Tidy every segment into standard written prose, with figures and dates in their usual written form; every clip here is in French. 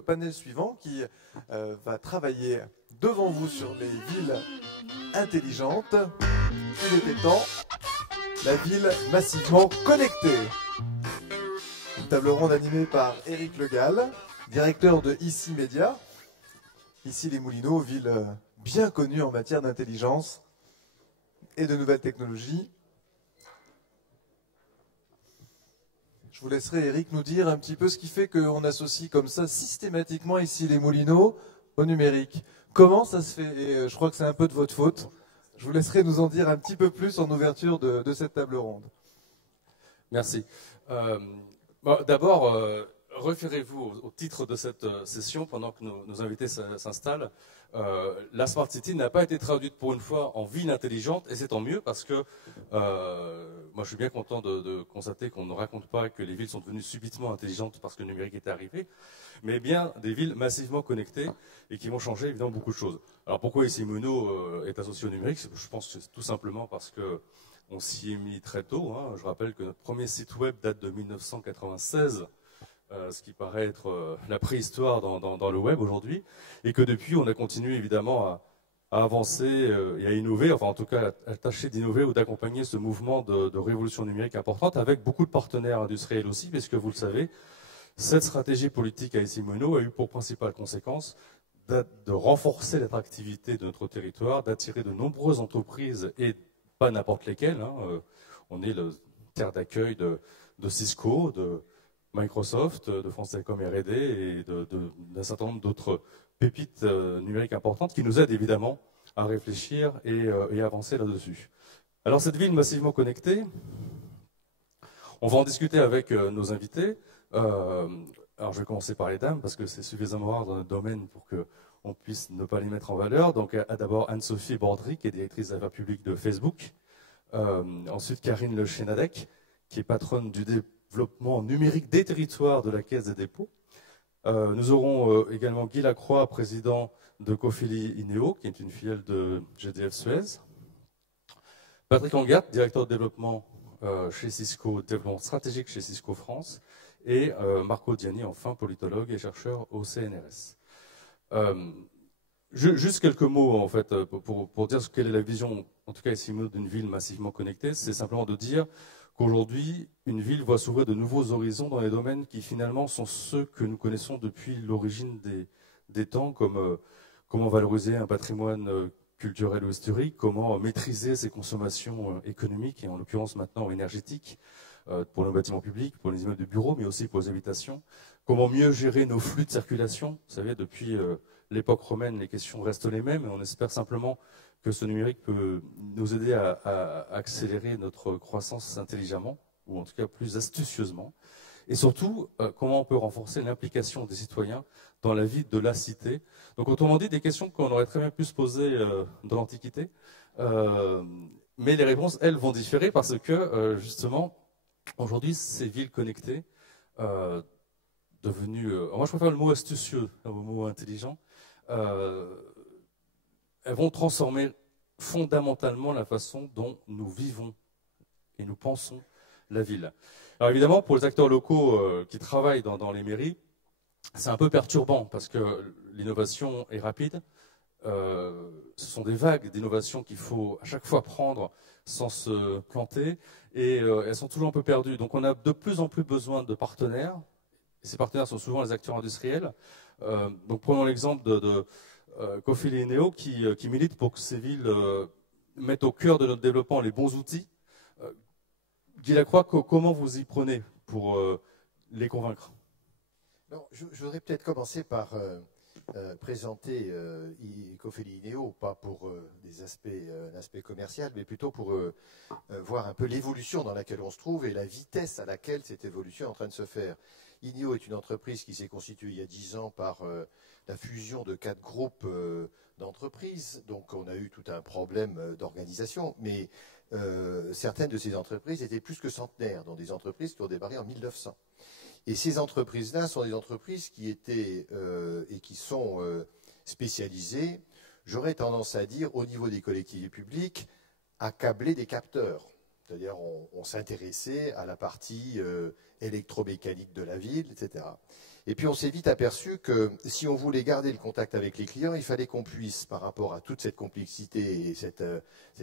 le panel suivant qui va travailler devant vous sur les villes intelligentes. Il était temps, la ville massivement connectée. Une table ronde animée par Éric Le Gall, directeur de ICI Média. Ici les Moulineaux, ville bien connue en matière d'intelligence et de nouvelles technologies. Je vous laisserai, Éric, nous dire un petit peu ce qui fait qu'on associe comme ça systématiquement ici les Moulineaux au numérique. Comment ça se fait? Et je crois que c'est un peu de votre faute. Je vous laisserai nous en dire un petit peu plus en ouverture de cette table ronde. Merci. D'abord, référez-vous au titre de cette session pendant que nos invités s'installent. La Smart City n'a pas été traduite pour une fois en ville intelligente, et c'est tant mieux parce que moi je suis bien content de constater qu'on ne raconte pas que les villes sont devenues subitement intelligentes parce que le numérique est arrivé, mais bien des villes massivement connectées et qui vont changer évidemment beaucoup de choses. Alors pourquoi ICI Moulineaux est associé au numérique? Je pense que c'est tout simplement parce que on s'y est mis très tôt. Je rappelle que notre premier site web date de 1996. Ce qui paraît être la préhistoire dans le web aujourd'hui, et que depuis, on a continué évidemment à avancer et à innover, enfin en tout cas à tâcher d'innover ou d'accompagner ce mouvement de révolution numérique importante, avec beaucoup de partenaires industriels aussi, puisque vous le savez, cette stratégie politique à ICI Moulineaux a eu pour principale conséquence de renforcer l'attractivité de notre territoire, d'attirer de nombreuses entreprises, et pas n'importe lesquelles. On est le terre d'accueil de Cisco, de Microsoft, de France Télécom R&D et d'un certain nombre d'autres pépites numériques importantes qui nous aident évidemment à réfléchir et avancer là-dessus. Alors cette ville massivement connectée, on va en discuter avec nos invités. Alors je vais commencer par les dames parce que c'est suffisamment rare dans notre domaine pour qu'on puisse ne pas les mettre en valeur. Donc d'abord Anne-Sophie Bordry, qui est directrice des affaires publiques de Facebook. Ensuite Karine Le Chénadec, qui est patronne du développement numérique des territoires de la Caisse des dépôts. Nous aurons également Guy Lacroix, président de Cofili Ineo, qui est une filiale de GDF Suez. Patrick Angat, directeur de développement chez Cisco, développement stratégique chez Cisco France. Et Marco Diani, enfin, politologue et chercheur au CNRS. Juste quelques mots, en fait, pour dire quelle est la vision, en tout cas ici, d'une ville massivement connectée. C'est simplement de dire qu'aujourd'hui, une ville voit s'ouvrir de nouveaux horizons dans les domaines qui finalement sont ceux que nous connaissons depuis l'origine des temps, comme comment valoriser un patrimoine culturel ou historique, comment maîtriser ses consommations économiques et en l'occurrence maintenant énergétiques pour nos bâtiments publics, pour les immeubles de bureaux, mais aussi pour les habitations, comment mieux gérer nos flux de circulation. Vous savez, depuis l'époque romaine, les questions restent les mêmes et on espère simplement que ce numérique peut nous aider à accélérer notre croissance intelligemment, ou en tout cas plus astucieusement. Et surtout, comment on peut renforcer l'implication des citoyens dans la vie de la cité. Donc autrement dit, des questions qu'on aurait très bien pu se poser dans l'Antiquité. Mais les réponses, elles, vont différer parce que, justement, aujourd'hui, ces villes connectées, devenues... moi, je préfère le mot astucieux au mot intelligent. Elles vont transformer fondamentalement la façon dont nous vivons et nous pensons la ville. Alors évidemment, pour les acteurs locaux qui travaillent dans les mairies, c'est un peu perturbant parce que l'innovation est rapide. Ce sont des vagues d'innovation qu'il faut à chaque fois prendre sans se planter et elles sont toujours un peu perdues. Donc on a de plus en plus besoin de partenaires. Et ces partenaires sont souvent les acteurs industriels. Donc prenons l'exemple de Cofili Ineo qui milite pour que ces villes mettent au cœur de notre développement les bons outils. Guy Lacroix, comment vous y prenez pour les convaincre? Non, je voudrais peut-être commencer par présenter Cofili Ineo, pas pour un aspect commercial, mais plutôt pour voir un peu l'évolution dans laquelle on se trouve et la vitesse à laquelle cette évolution est en train de se faire. Ineo est une entreprise qui s'est constituée il y a 10 ans par la fusion de 4 groupes d'entreprises. Donc on a eu tout un problème d'organisation, mais certaines de ces entreprises étaient plus que centenaires, dont des entreprises qui ont démarré en 1900. Et ces entreprises-là sont des entreprises qui étaient et qui sont spécialisées, j'aurais tendance à dire, au niveau des collectivités publiques, à câbler des capteurs. C'est-à-dire on s'intéressait à la partie électromécanique de la ville, etc. Et puis on s'est vite aperçu que si on voulait garder le contact avec les clients, il fallait qu'on puisse, par rapport à toute cette complexité et cette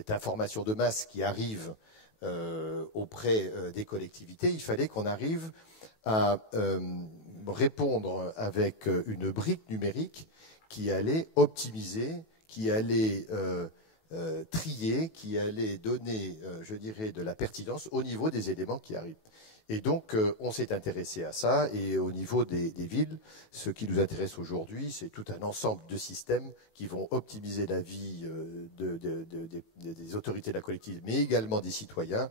information de masse qui arrive auprès des collectivités, il fallait qu'on arrive à répondre avec une brique numérique qui allait optimiser, qui allait trier, qui allait donner, je dirais, de la pertinence au niveau des éléments qui arrivent. Et donc, on s'est intéressé à ça, et au niveau des villes, ce qui nous intéresse aujourd'hui, c'est tout un ensemble de systèmes qui vont optimiser la vie des autorités de la collectivité, mais également des citoyens.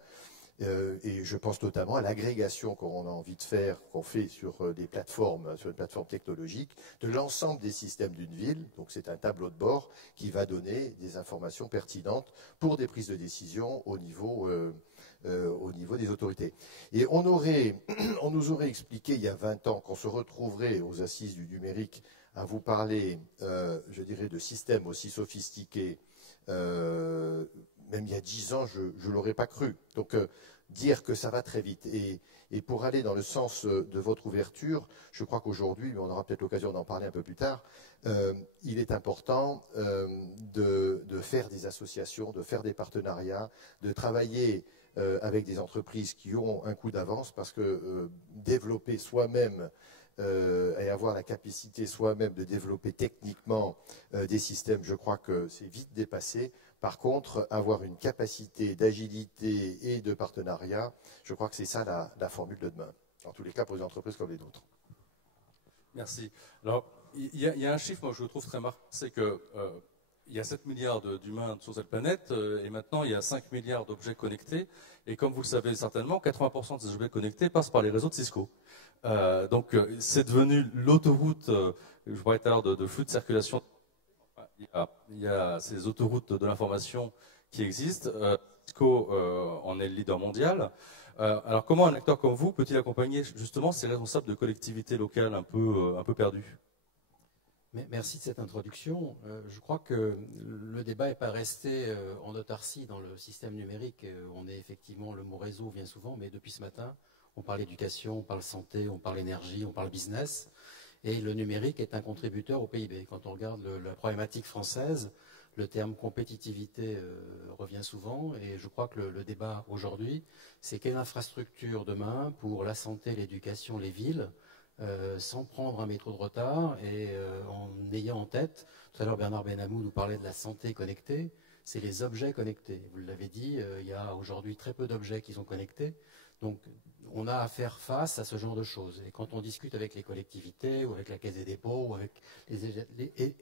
Et je pense notamment à l'agrégation qu'on a envie de faire, qu'on fait sur des plateformes, sur une plateforme technologique, de l'ensemble des systèmes d'une ville. Donc c'est un tableau de bord qui va donner des informations pertinentes pour des prises de décision au niveau des autorités. Et on nous aurait expliqué il y a 20 ans qu'on se retrouverait aux assises du numérique à vous parler, je dirais, de systèmes aussi sophistiqués. Même il y a 10 ans, je ne l'aurais pas cru. Donc, dire que ça va très vite. Et pour aller dans le sens de votre ouverture, je crois qu'aujourd'hui, mais on aura peut-être l'occasion d'en parler un peu plus tard, il est important de faire des associations, de faire des partenariats, de travailler avec des entreprises qui ont un coup d'avance, parce que développer soi-même et avoir la capacité soi-même de développer techniquement des systèmes, je crois que c'est vite dépassé. Par contre, avoir une capacité d'agilité et de partenariat, je crois que c'est ça la formule de demain. En tous les cas, pour les entreprises comme les nôtres. Merci. Alors, il y a un chiffre, moi, je trouve très marquant, c'est que il y a 7 milliards d'humains sur cette planète, et maintenant il y a 5 milliards d'objets connectés. Et comme vous le savez certainement, 80% de ces objets connectés passent par les réseaux de Cisco. Donc, c'est devenu l'autoroute, je parlais tout à l'heure de flux de circulation. Il y a ces autoroutes de l'information qui existent. Cisco en est le leader mondial. Alors, comment un acteur comme vous peut-il accompagner justement ces responsables de collectivités locales un peu perdus ? Merci de cette introduction. Je crois que le débat n'est pas resté en autarcie dans le système numérique. On est effectivement, le mot réseau vient souvent, mais depuis ce matin, on parle éducation, on parle santé, on parle énergie, on parle business. Et le numérique est un contributeur au PIB. Quand on regarde la problématique française, le terme compétitivité revient souvent. Et je crois que le débat aujourd'hui, c'est quelle infrastructure demain pour la santé, l'éducation, les villes, sans prendre un métro de retard et en ayant en tête, tout à l'heure Bernard Benamou nous parlait de la santé connectée, c'est les objets connectés. Vous l'avez dit, il y a aujourd'hui très peu d'objets qui sont connectés. Donc on a à faire face à ce genre de choses. Et quand on discute avec les collectivités ou avec la Caisse des dépôts ou avec les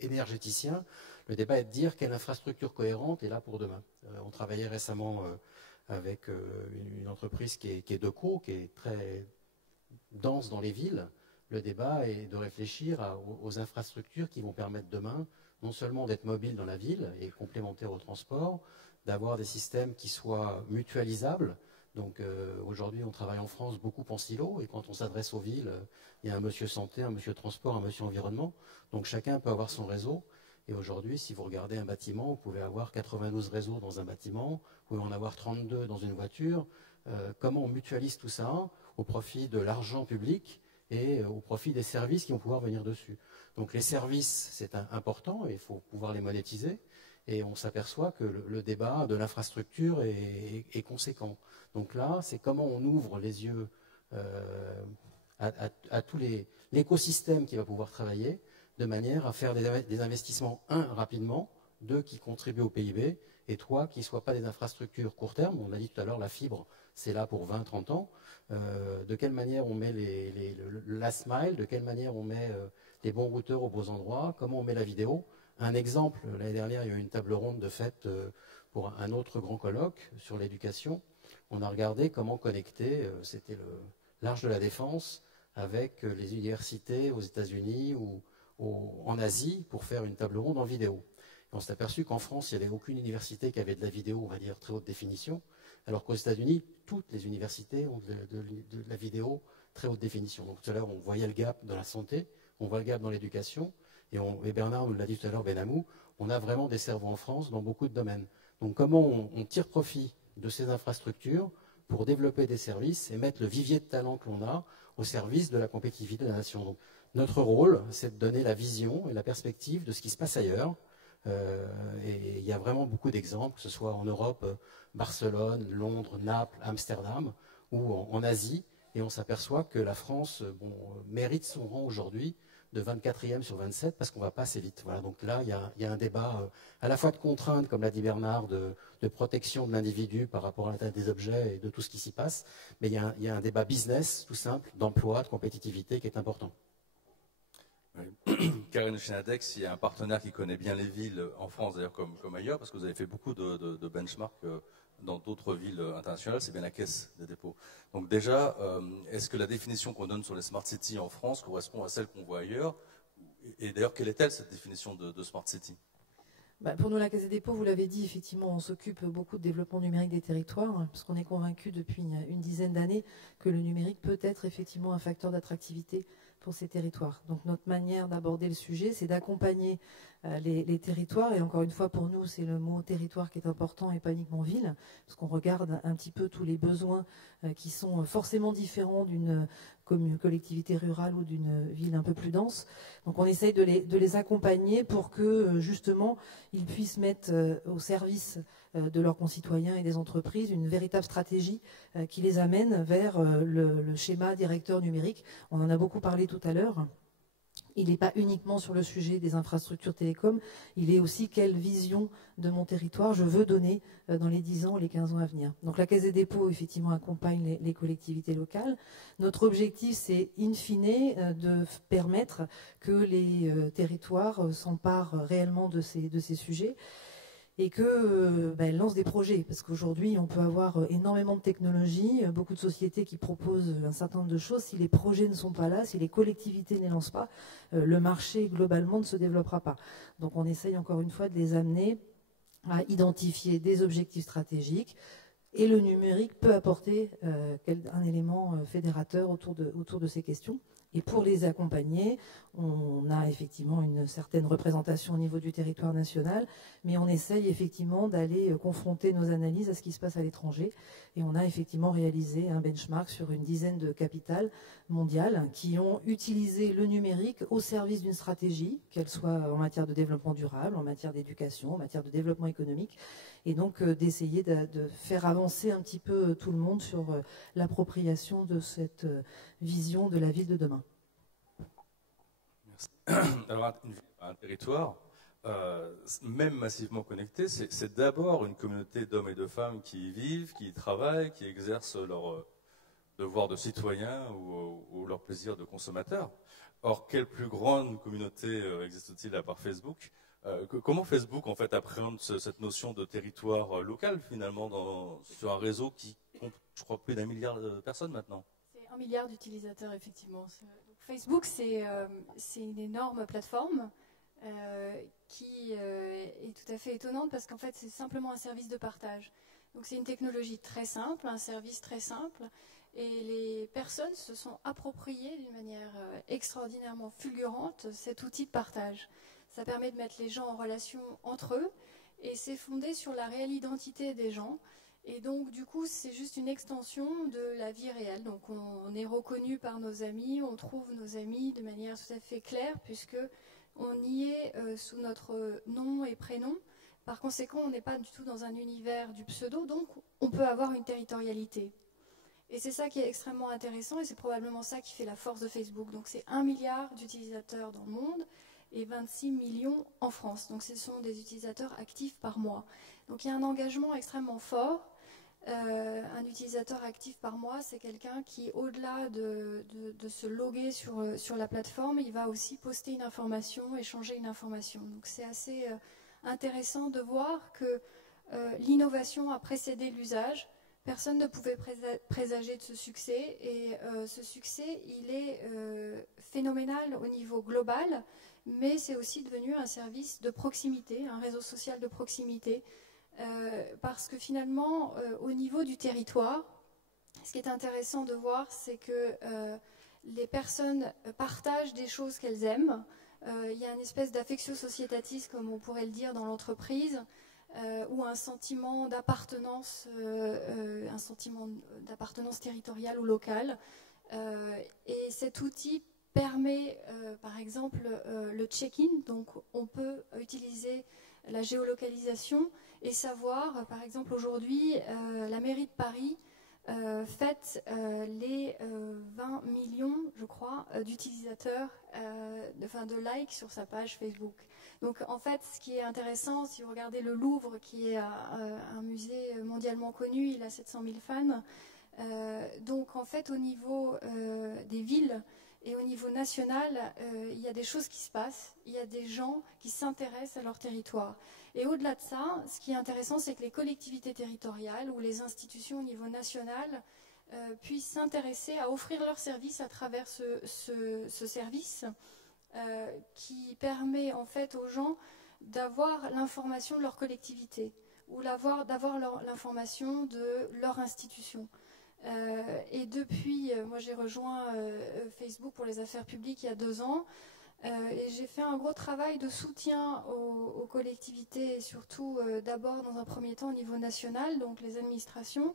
énergéticiens, le débat est de dire quelle infrastructure cohérente est là pour demain. On travaillait récemment avec une entreprise qui est Deco, qui est très dense dans les villes. Le débat est de réfléchir aux infrastructures qui vont permettre demain non seulement d'être mobile dans la ville et complémentaire au transport, d'avoir des systèmes qui soient mutualisables. Donc aujourd'hui, on travaille en France beaucoup en silo, et quand on s'adresse aux villes, il y a un monsieur santé, un monsieur transport, un monsieur environnement. Donc chacun peut avoir son réseau. Et aujourd'hui, si vous regardez un bâtiment, vous pouvez avoir 92 réseaux dans un bâtiment, vous pouvez en avoir 32 dans une voiture. Comment on mutualise tout ça au profit de l'argent public et au profit des services qui vont pouvoir venir dessus. Donc les services, c'est important et il faut pouvoir les monétiser. Et on s'aperçoit que le débat de l'infrastructure est conséquent. Donc là, c'est comment on ouvre les yeux à tout l'écosystème qui va pouvoir travailler, de manière à faire des investissements, rapidement, qui contribuent au PIB, et qui ne soient pas des infrastructures court terme. On a dit tout à l'heure, la fibre, c'est là pour 20-30 ans. De quelle manière on met le last mile, de quelle manière on met les bons routeurs aux beaux endroits, comment on met la vidéo. Un exemple, l'année dernière, il y a eu une table ronde de fête pour un autre grand colloque sur l'éducation. On a regardé comment connecter, c'était l'Arche de la Défense, avec les universités aux États-Unis ou en Asie pour faire une table ronde en vidéo. Et on s'est aperçu qu'en France, il n'y avait aucune université qui avait de la vidéo, on va dire, très haute définition, alors qu'aux États-Unis, toutes les universités ont de la vidéo très haute définition. Donc tout à l'heure, on voyait le gap dans la santé, on voit le gap dans l'éducation, et Bernard nous l'a dit tout à l'heure, Benamou, on a vraiment des cerveaux en France dans beaucoup de domaines. Donc comment on tire profit de ces infrastructures pour développer des services et mettre le vivier de talent que l'on a au service de la compétitivité de la nation. Donc, notre rôle, c'est de donner la vision et la perspective de ce qui se passe ailleurs. Et il y a vraiment beaucoup d'exemples, que ce soit en Europe, Barcelone, Londres, Naples, Amsterdam, ou en Asie. Et on s'aperçoit que la France mérite son rang aujourd'hui de 24e sur 27 parce qu'on ne va pas assez vite. Voilà, donc là, il y a un débat à la fois de contraintes, comme l'a dit Bernard, de protection de l'individu par rapport à la taille des objets et de tout ce qui s'y passe, mais il y a un débat business, tout simple, d'emploi, de compétitivité qui est important. Oui. Karine Chenadex, il y a un partenaire qui connaît bien les villes en France, d'ailleurs comme ailleurs, parce que vous avez fait beaucoup de benchmarks dans d'autres villes internationales, c'est bien la Caisse des dépôts. Donc déjà, est-ce que la définition qu'on donne sur les smart cities en France correspond à celle qu'on voit ailleurs? Et d'ailleurs, quelle est-elle cette définition de smart city? Pour nous, la Caisse des dépôts, vous l'avez dit, effectivement, on s'occupe beaucoup de développement numérique des territoires, parce qu'on est convaincu depuis une dizaine d'années que le numérique peut être effectivement un facteur d'attractivité pour ces territoires. Donc notre manière d'aborder le sujet, c'est d'accompagner les territoires, et encore une fois pour nous c'est le mot territoire qui est important et pas uniquement ville, parce qu'on regarde un petit peu tous les besoins qui sont forcément différents d'une collectivité rurale ou d'une ville un peu plus dense. Donc on essaye de les accompagner pour que justement ils puissent mettre au service de leurs concitoyens et des entreprises une véritable stratégie qui les amène vers le schéma directeur numérique. On en a beaucoup parlé tout à l'heure. Il n'est pas uniquement sur le sujet des infrastructures télécom, il est aussi quelle vision de mon territoire je veux donner dans les 10 ans ou les 15 ans à venir. Donc la Caisse des dépôts, effectivement, accompagne les collectivités locales. Notre objectif, c'est in fine de permettre que les territoires s'emparent réellement de ces sujets et qu'elle lance des projets. Parce qu'aujourd'hui, on peut avoir énormément de technologies, beaucoup de sociétés qui proposent un certain nombre de choses. Si les projets ne sont pas là, si les collectivités ne les lancent pas, le marché, globalement, ne se développera pas. Donc on essaye, encore une fois, de les amener à identifier des objectifs stratégiques. Et le numérique peut apporter un élément fédérateur autour de ces questions. Et pour les accompagner, on a effectivement une certaine représentation au niveau du territoire national, mais on essaye effectivement d'aller confronter nos analyses à ce qui se passe à l'étranger. Et on a effectivement réalisé un benchmark sur une dizaine de capitales mondiales qui ont utilisé le numérique au service d'une stratégie, qu'elle soit en matière de développement durable, en matière d'éducation, en matière de développement économique, et donc d'essayer de faire avancer un petit peu tout le monde sur l'appropriation de cette vision de la ville de demain. Merci. Alors, un territoire, même massivement connecté, c'est d'abord une communauté d'hommes et de femmes qui y vivent, qui y travaillent, qui exercent leur devoir de citoyen ou leur plaisir de consommateur. Or, quelle plus grande communauté existe-t-il à part Facebook? Comment Facebook en fait appréhende cette notion de territoire local finalement sur un réseau qui compte, je crois, plus d'1 milliard de personnes maintenant? C'est 1 milliard d'utilisateurs effectivement. Facebook, c'est une énorme plateforme qui est tout à fait étonnante parce qu'en fait c'est simplement un service de partage. Donc c'est une technologie très simple, un service très simple, et les personnes se sont appropriées d'une manière extraordinairement fulgurante cet outil de partage. Ça permet de mettre les gens en relation entre eux et c'est fondé sur la réelle identité des gens. Et donc, du coup, c'est juste une extension de la vie réelle. Donc, on est reconnu par nos amis, on trouve nos amis de manière tout à fait claire puisque on y est sous notre nom et prénom. Par conséquent, on n'est pas du tout dans un univers du pseudo, donc on peut avoir une territorialité. Et c'est ça qui est extrêmement intéressant et c'est probablement ça qui fait la force de Facebook. Donc, c'est 1 milliard d'utilisateurs dans le monde et 26 millions en France. Donc ce sont des utilisateurs actifs par mois. Donc il y a un engagement extrêmement fort. Un utilisateur actif par mois, c'est quelqu'un qui, au-delà de se loguer sur la plateforme, il va aussi poster une information, échanger une information. Donc c'est assez intéressant de voir que l'innovation a précédé l'usage. Personne ne pouvait présager de ce succès. Et ce succès, il est phénoménal au niveau global. Mais c'est aussi devenu un service de proximité, un réseau social de proximité, parce que finalement, au niveau du territoire, ce qui est intéressant de voir, c'est que les personnes partagent des choses qu'elles aiment. Il y a une espèce d'affectio societatis, comme on pourrait le dire dans l'entreprise. ou un sentiment d'appartenance territoriale ou locale. Et cet outil permet, par exemple, le check-in. Donc, on peut utiliser la géolocalisation et savoir, par exemple, aujourd'hui, la mairie de Paris fête les 20 millions, je crois, d'utilisateurs, de likes sur sa page Facebook. Donc, en fait, ce qui est intéressant, si vous regardez le Louvre, qui est un musée mondialement connu, il a 700 000 fans. Donc, en fait, au niveau des villes et au niveau national, il y a des choses qui se passent. Il y a des gens qui s'intéressent à leur territoire. Et au-delà de ça, ce qui est intéressant, c'est que les collectivités territoriales ou les institutions au niveau national puissent s'intéresser à offrir leurs services à travers ce service qui permet en fait aux gens d'avoir l'information de leur collectivité ou d'avoir l'information de leur institution. Et depuis, moi j'ai rejoint Facebook pour les affaires publiques il y a 2 ans. Et j'ai fait un gros travail de soutien aux collectivités, et surtout d'abord dans un premier temps au niveau national, donc les administrations.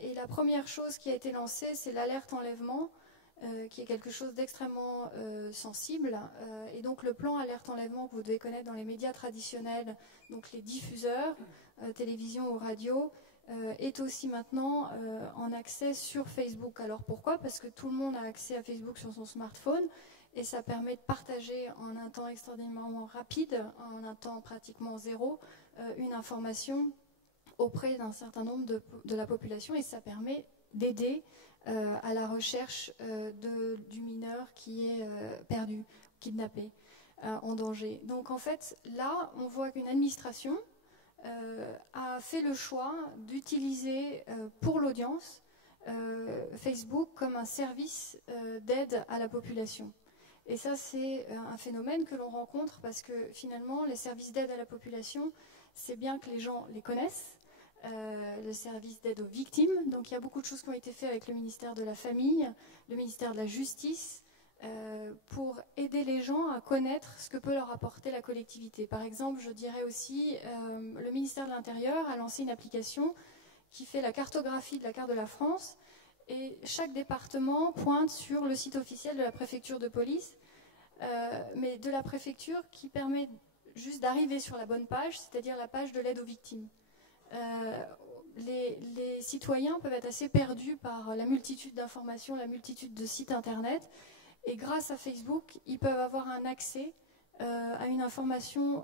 Et la première chose qui a été lancée, c'est l'alerte enlèvement, qui est quelque chose d'extrêmement sensible. Et donc le plan alerte enlèvement que vous devez connaître dans les médias traditionnels, donc les diffuseurs, télévision ou radio, est aussi maintenant en accès sur Facebook. Alors pourquoi? Parce que tout le monde a accès à Facebook sur son smartphone. Et ça permet de partager en un temps extraordinairement rapide, en un temps pratiquement zéro, une information auprès d'un certain nombre de la population. Et ça permet d'aider à la recherche du mineur qui est perdu, kidnappé, en danger. Donc en fait, là, on voit qu'une administration a fait le choix d'utiliser pour l'audience Facebook comme un service d'aide à la population. Et ça, c'est un phénomène que l'on rencontre parce que finalement, les services d'aide à la population, c'est bien que les gens les connaissent. Le service d'aide aux victimes. Donc il y a beaucoup de choses qui ont été faites avec le ministère de la Famille, le ministère de la Justice, pour aider les gens à connaître ce que peut leur apporter la collectivité. Par exemple, je dirais aussi, le ministère de l'Intérieur a lancé une application qui fait la cartographie de la carte de la France. Et chaque département pointe sur le site officiel de la préfecture de police, mais de la préfecture qui permet juste d'arriver sur la bonne page, c'est-à-dire la page de l'aide aux victimes. Les citoyens peuvent être assez perdus par la multitude d'informations, la multitude de sites internet, et grâce à Facebook, ils peuvent avoir un accès à une information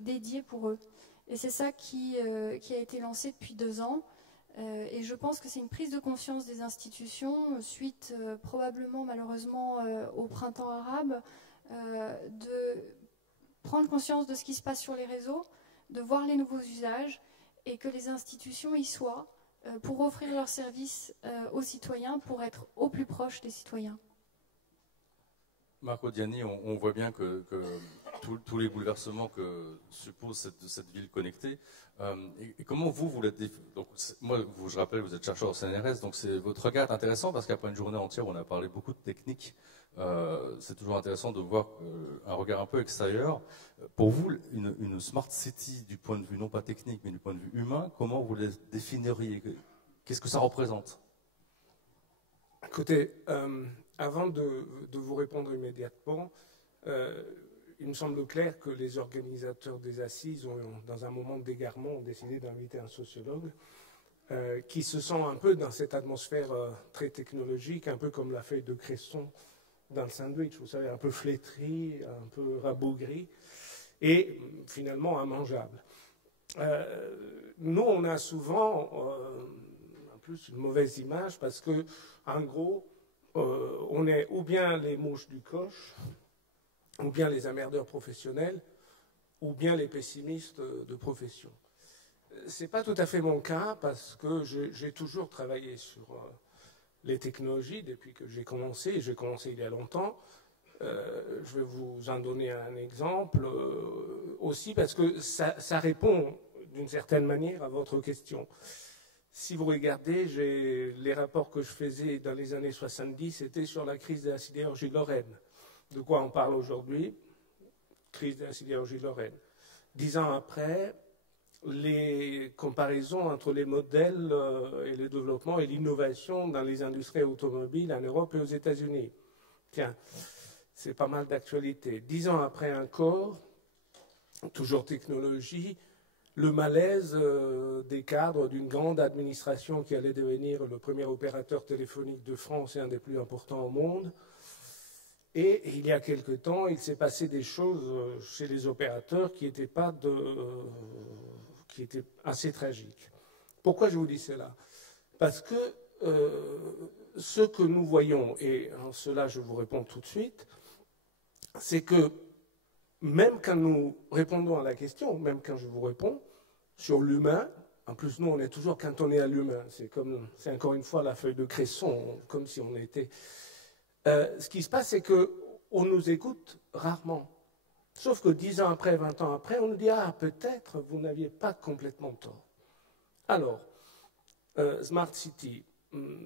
dédiée pour eux. Et c'est ça qui a été lancé depuis 2 ans. Et je pense que c'est une prise de conscience des institutions, suite probablement malheureusement au printemps arabe, de prendre conscience de ce qui se passe sur les réseaux, de voir les nouveaux usages et que les institutions y soient pour offrir leurs services aux citoyens, pour être au plus proche des citoyens. Marco Diani, on voit bien que tous les bouleversements que suppose cette ville connectée, et comment vous l'êtes donc moi, je rappelle, vous êtes chercheur au CNRS, donc votre regard est intéressant parce qu'après une journée entière, on a parlé beaucoup de techniques. C'est toujours intéressant de voir un regard un peu extérieur. Pour vous, une smart city, du point de vue non pas technique, mais du point de vue humain, comment vous la définiriez? Qu'est-ce que ça représente? Écoutez, avant de vous répondre immédiatement, il me semble clair que les organisateurs des assises, dans un moment d'égarement, ont décidé d'inviter un sociologue qui se sent un peu dans cette atmosphère très technologique, un peu comme la feuille de cresson dans le sandwich, vous savez, un peu flétrie, un peu rabougrie, et finalement immangeable. Nous, on a souvent, en plus, une mauvaise image parce que, en gros, on est ou bien les mouches du coche, ou bien les emmerdeurs professionnels, ou bien les pessimistes de profession. Ce n'est pas tout à fait mon cas parce que j'ai toujours travaillé sur les technologies depuis que j'ai commencé. J'ai commencé il y a longtemps. Je vais vous en donner un exemple aussi parce que ça répond d'une certaine manière à votre question. Si vous regardez, les rapports que je faisais dans les années 70, c'était sur la crise de la sidérurgie lorraine. De quoi on parle aujourd'hui? Crise de la sidérurgie lorraine. 10 ans après, les comparaisons entre les modèles et le développement et l'innovation dans les industries automobiles en Europe et aux États-Unis. Tiens, c'est pas mal d'actualité. 10 ans après encore, toujours technologie, le malaise des cadres d'une grande administration qui allait devenir le premier opérateur téléphonique de France et un des plus importants au monde. Et il y a quelque temps, il s'est passé des choses chez les opérateurs qui étaient assez tragiques. Pourquoi je vous dis cela? Parce que ce que nous voyons, et en cela je vous réponds tout de suite, c'est que même quand nous répondons à la question, même quand je vous réponds sur l'humain, en plus nous on est toujours cantonné à l'humain, c'est encore une fois la feuille de Cresson, comme si on était... ce qui se passe, c'est qu'on nous écoute rarement. Sauf que 10 ans après, 20 ans après, on nous dit « Ah, peut-être vous n'aviez pas complètement tort ». Alors, Smart City.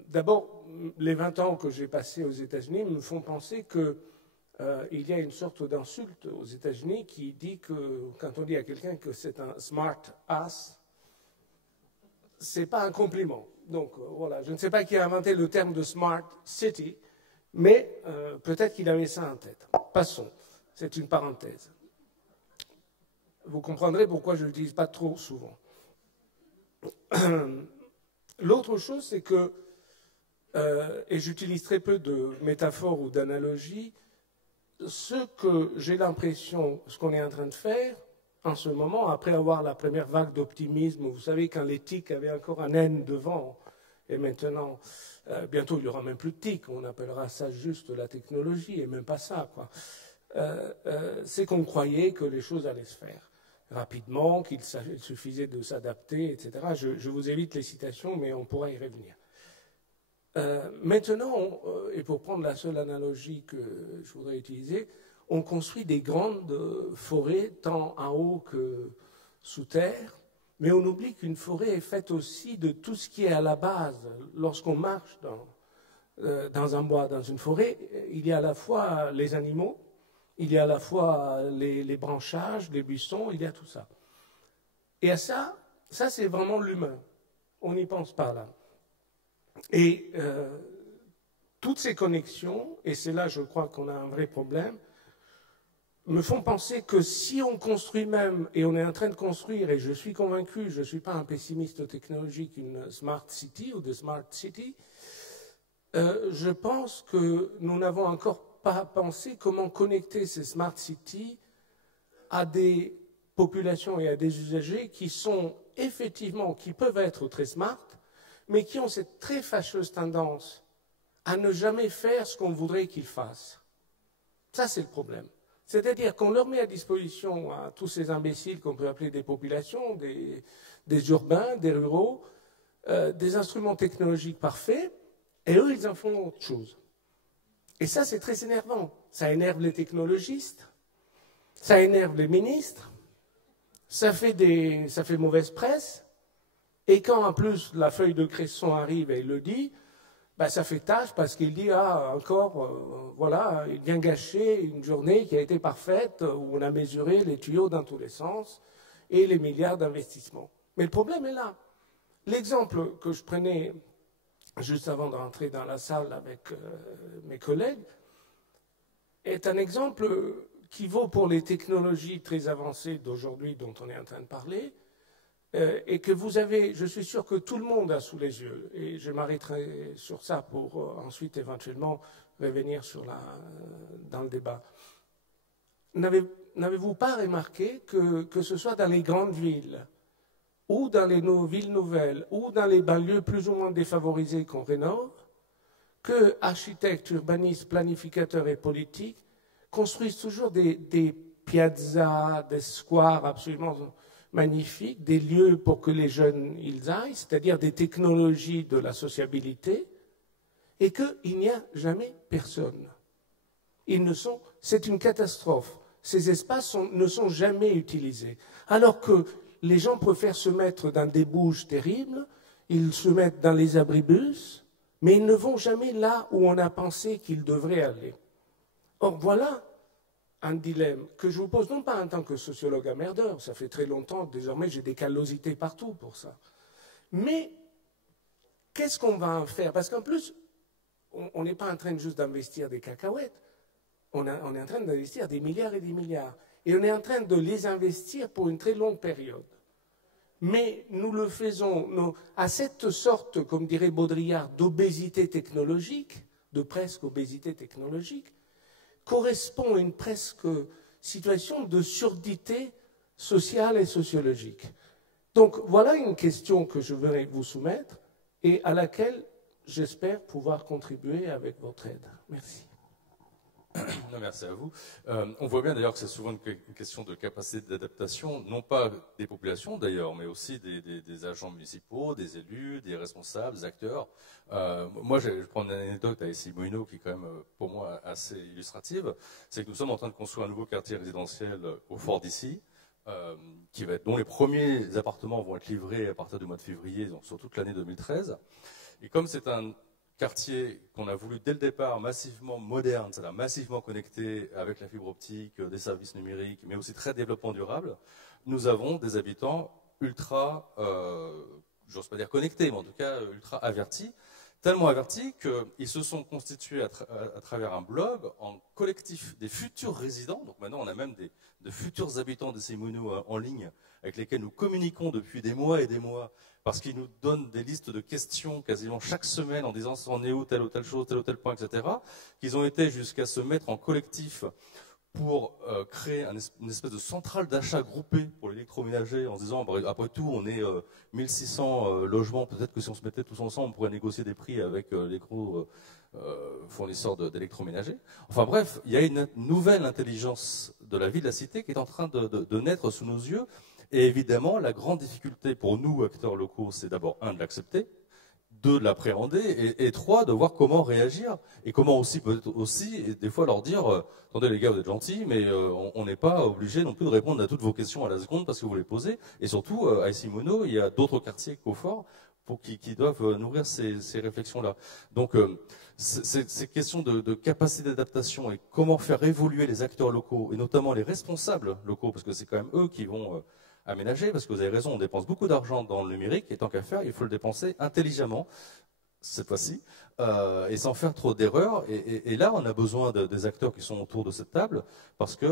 D'abord, les 20 ans que j'ai passés aux États-Unis me font penser qu'il y a une sorte d'insulte aux États-Unis qui dit que, quand on dit à quelqu'un que c'est un smart ass, c'est pas un compliment. Donc voilà, je ne sais pas qui a inventé le terme de smart city, mais peut-être qu'il avait ça en tête. Passons, c'est une parenthèse. Vous comprendrez pourquoi je ne l'utilise pas trop souvent. L'autre chose, c'est que, et j'utilise très peu de métaphores ou d'analogies, ce que j'ai l'impression, ce qu'on est en train de faire en ce moment, après avoir la première vague d'optimisme, vous savez, quand l'éthique avait encore un N devant, et maintenant, bientôt il n'y aura même plus de TIC, on appellera ça juste la technologie, et même pas ça, quoi. C'est qu'on croyait que les choses allaient se faire rapidement, qu'il suffisait de s'adapter, etc. Je vous évite les citations, mais on pourra y revenir. Maintenant, et pour prendre la seule analogie que je voudrais utiliser, on construit des grandes forêts, tant en haut que sous terre, mais on oublie qu'une forêt est faite aussi de tout ce qui est à la base. Lorsqu'on marche dans un bois, dans une forêt, il y a à la fois les animaux, il y a à la fois les branchages, les buissons, il y a tout ça. Et à ça c'est vraiment l'humain. On n'y pense pas là. Et toutes ces connexions, et c'est là je crois qu'on a un vrai problème, me font penser que si on construit même, et on est en train de construire, et je suis convaincu, je ne suis pas un pessimiste technologique, une smart city ou de smart city, je pense que nous n'avons encore pas pensé comment connecter ces smart cities à des populations et à des usagers qui sont effectivement, qui peuvent être très smart, mais qui ont cette très fâcheuse tendance à ne jamais faire ce qu'on voudrait qu'ils fassent. Ça, c'est le problème. C'est-à-dire qu'on leur met à disposition à tous ces imbéciles qu'on peut appeler des populations, des urbains, des ruraux, des instruments technologiques parfaits, et eux, ils en font autre chose. Et ça, c'est très énervant. Ça énerve les technologistes, ça énerve les ministres, ça fait mauvaise presse, et quand en plus la feuille de Cresson arrive et il le dit, ben, ça fait tâche parce qu'il dit, ah, encore, voilà, il vient gâcher une journée qui a été parfaite, où on a mesuré les tuyaux dans tous les sens et les milliards d'investissements. Mais le problème est là. L'exemple que je prenais juste avant de rentrer dans la salle avec mes collègues est un exemple qui vaut pour les technologies très avancées d'aujourd'hui dont on est en train de parler, et que vous avez, je suis sûr que tout le monde a sous les yeux, et je m'arrêterai sur ça pour ensuite éventuellement revenir dans le débat. N'avez-vous pas remarqué que ce soit dans les grandes villes, ou dans les villes nouvelles, ou dans les banlieues plus ou moins défavorisées qu'on rénove, que architectes, urbanistes, planificateurs et politiques construisent toujours des piazzas, des squares absolument magnifiques, des lieux pour que les jeunes ils aillent, c'est-à-dire des technologies de la sociabilité, et qu'il n'y a jamais personne. C'est une catastrophe. Ces espaces ne sont jamais utilisés. Alors que les gens préfèrent se mettre dans des bouges terribles, ils se mettent dans les abribus, mais ils ne vont jamais là où on a pensé qu'ils devraient aller. Or, voilà un dilemme que je vous pose, non pas en tant que sociologue emmerdeur, ça fait très longtemps, désormais j'ai des callosités partout pour ça. Mais qu'est-ce qu'on va en faire? Parce qu'en plus, on n'est pas en train juste d'investir des cacahuètes, on est en train d'investir des milliards et des milliards. Et on est en train de les investir pour une très longue période. Mais nous le faisons à cette sorte, comme dirait Baudrillard, d'obésité technologique, de presque obésité technologique, correspond à une presque situation de surdité sociale et sociologique. Donc voilà une question que je voudrais vous soumettre et à laquelle j'espère pouvoir contribuer avec votre aide. Merci. Non, merci à vous. On voit bien d'ailleurs que c'est souvent une question de capacité d'adaptation, non pas des populations d'ailleurs, mais aussi des agents municipaux, des élus, des responsables, des acteurs. Moi, je prends une anecdote à Issy-Moulineaux qui est quand même, pour moi, assez illustrative. C'est que nous sommes en train de construire un nouveau quartier résidentiel au fort d'Issy, dont les premiers appartements vont être livrés à partir du mois de février, donc sur toute l'année 2013. Et comme c'est un quartier qu'on a voulu dès le départ massivement moderne, c'est-à-dire massivement connecté avec la fibre optique, des services numériques, mais aussi très développement durable, nous avons des habitants ultra, j'ose pas dire connectés, mais en tout cas ultra avertis, tellement avertis qu'ils se sont constitués à travers un blog en collectif des futurs résidents. Donc maintenant on a même de futurs habitants de Issy-Moulineaux en ligne avec lesquels nous communiquons depuis des mois et des mois, parce qu'ils nous donnent des listes de questions quasiment chaque semaine en disant on est où, telle ou telle chose, tel ou tel point, etc. Qu'ils ont été jusqu'à se mettre en collectif pour créer une espèce de centrale d'achat groupée pour l'électroménager en se disant après tout on est 1600 logements, peut-être que si on se mettait tous ensemble on pourrait négocier des prix avec les gros fournisseurs d'électroménager. Enfin bref, il y a une nouvelle intelligence de la vie de la cité qui est en train de naître sous nos yeux. Et évidemment, la grande difficulté pour nous, acteurs locaux, c'est d'abord, un, de l'accepter, deux, de l'appréhender, et trois, de voir comment réagir, et comment aussi, peut-être aussi, et des fois leur dire, attendez les gars, vous êtes gentils, mais on n'est pas obligé non plus de répondre à toutes vos questions à la seconde parce que vous les posez. Et surtout, à Issy-Moulineaux, il y a d'autres quartiers qu'au Fort qui doivent nourrir ces réflexions-là. Donc, ces questions de capacité d'adaptation et comment faire évoluer les acteurs locaux, et notamment les responsables locaux, parce que c'est quand même eux qui vont aménager, parce que vous avez raison, on dépense beaucoup d'argent dans le numérique, et tant qu'à faire, il faut le dépenser intelligemment, cette fois-ci, et sans faire trop d'erreurs. Et là, on a besoin des acteurs qui sont autour de cette table, parce que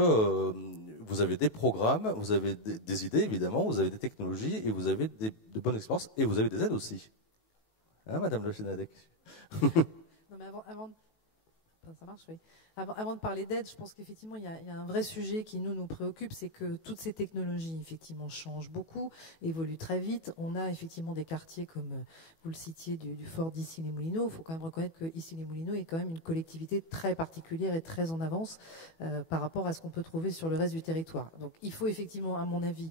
vous avez des programmes, vous avez des idées, évidemment, vous avez des technologies, et vous avez de bonnes expériences, et vous avez des aides aussi. Hein, Madame Le Chenadec? Non, mais avant ça marche, oui. Avant de parler d'aide, je pense qu'effectivement, il y a un vrai sujet qui nous préoccupe, c'est que toutes ces technologies, effectivement, changent beaucoup, évoluent très vite. On a effectivement des quartiers, comme vous le citiez, du fort d'Issy-les-Moulineaux. Il faut quand même reconnaître que Issy-les-Moulineaux est quand même une collectivité très particulière et très en avance par rapport à ce qu'on peut trouver sur le reste du territoire. Donc, il faut effectivement, à mon avis,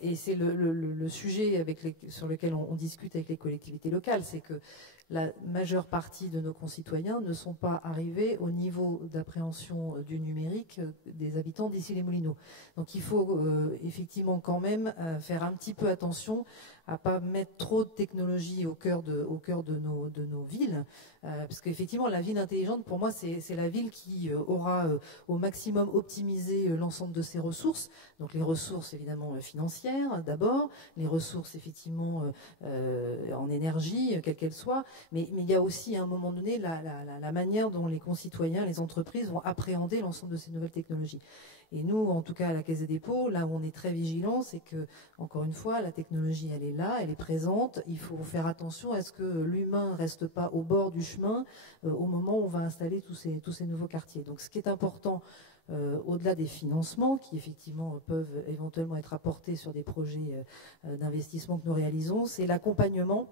et c'est le sujet sur lequel on discute avec les collectivités locales, c'est que la majeure partie de nos concitoyens ne sont pas arrivés au niveau d'appréhension du numérique des habitants d'Issy-les-Moulineaux. Donc il faut effectivement quand même faire un petit peu attention à pas mettre trop de technologie au cœur de nos villes, parce qu'effectivement la ville intelligente, pour moi, c'est la ville qui aura au maximum optimisé l'ensemble de ses ressources. Donc les ressources évidemment financières d'abord, les ressources effectivement en énergie, quelle qu'elle soit, mais il y a aussi à un moment donné la manière dont les concitoyens, les entreprises vont appréhender l'ensemble de ces nouvelles technologies. Et nous, en tout cas à la Caisse des dépôts, là où on est très vigilant, c'est que, encore une fois, la technologie, elle est là, elle est présente. Il faut faire attention à ce que l'humain reste pas au bord du chemin au moment où on va installer tous ces nouveaux quartiers. Donc, ce qui est important, au-delà des financements qui effectivement peuvent éventuellement être apportés sur des projets d'investissement que nous réalisons, c'est l'accompagnement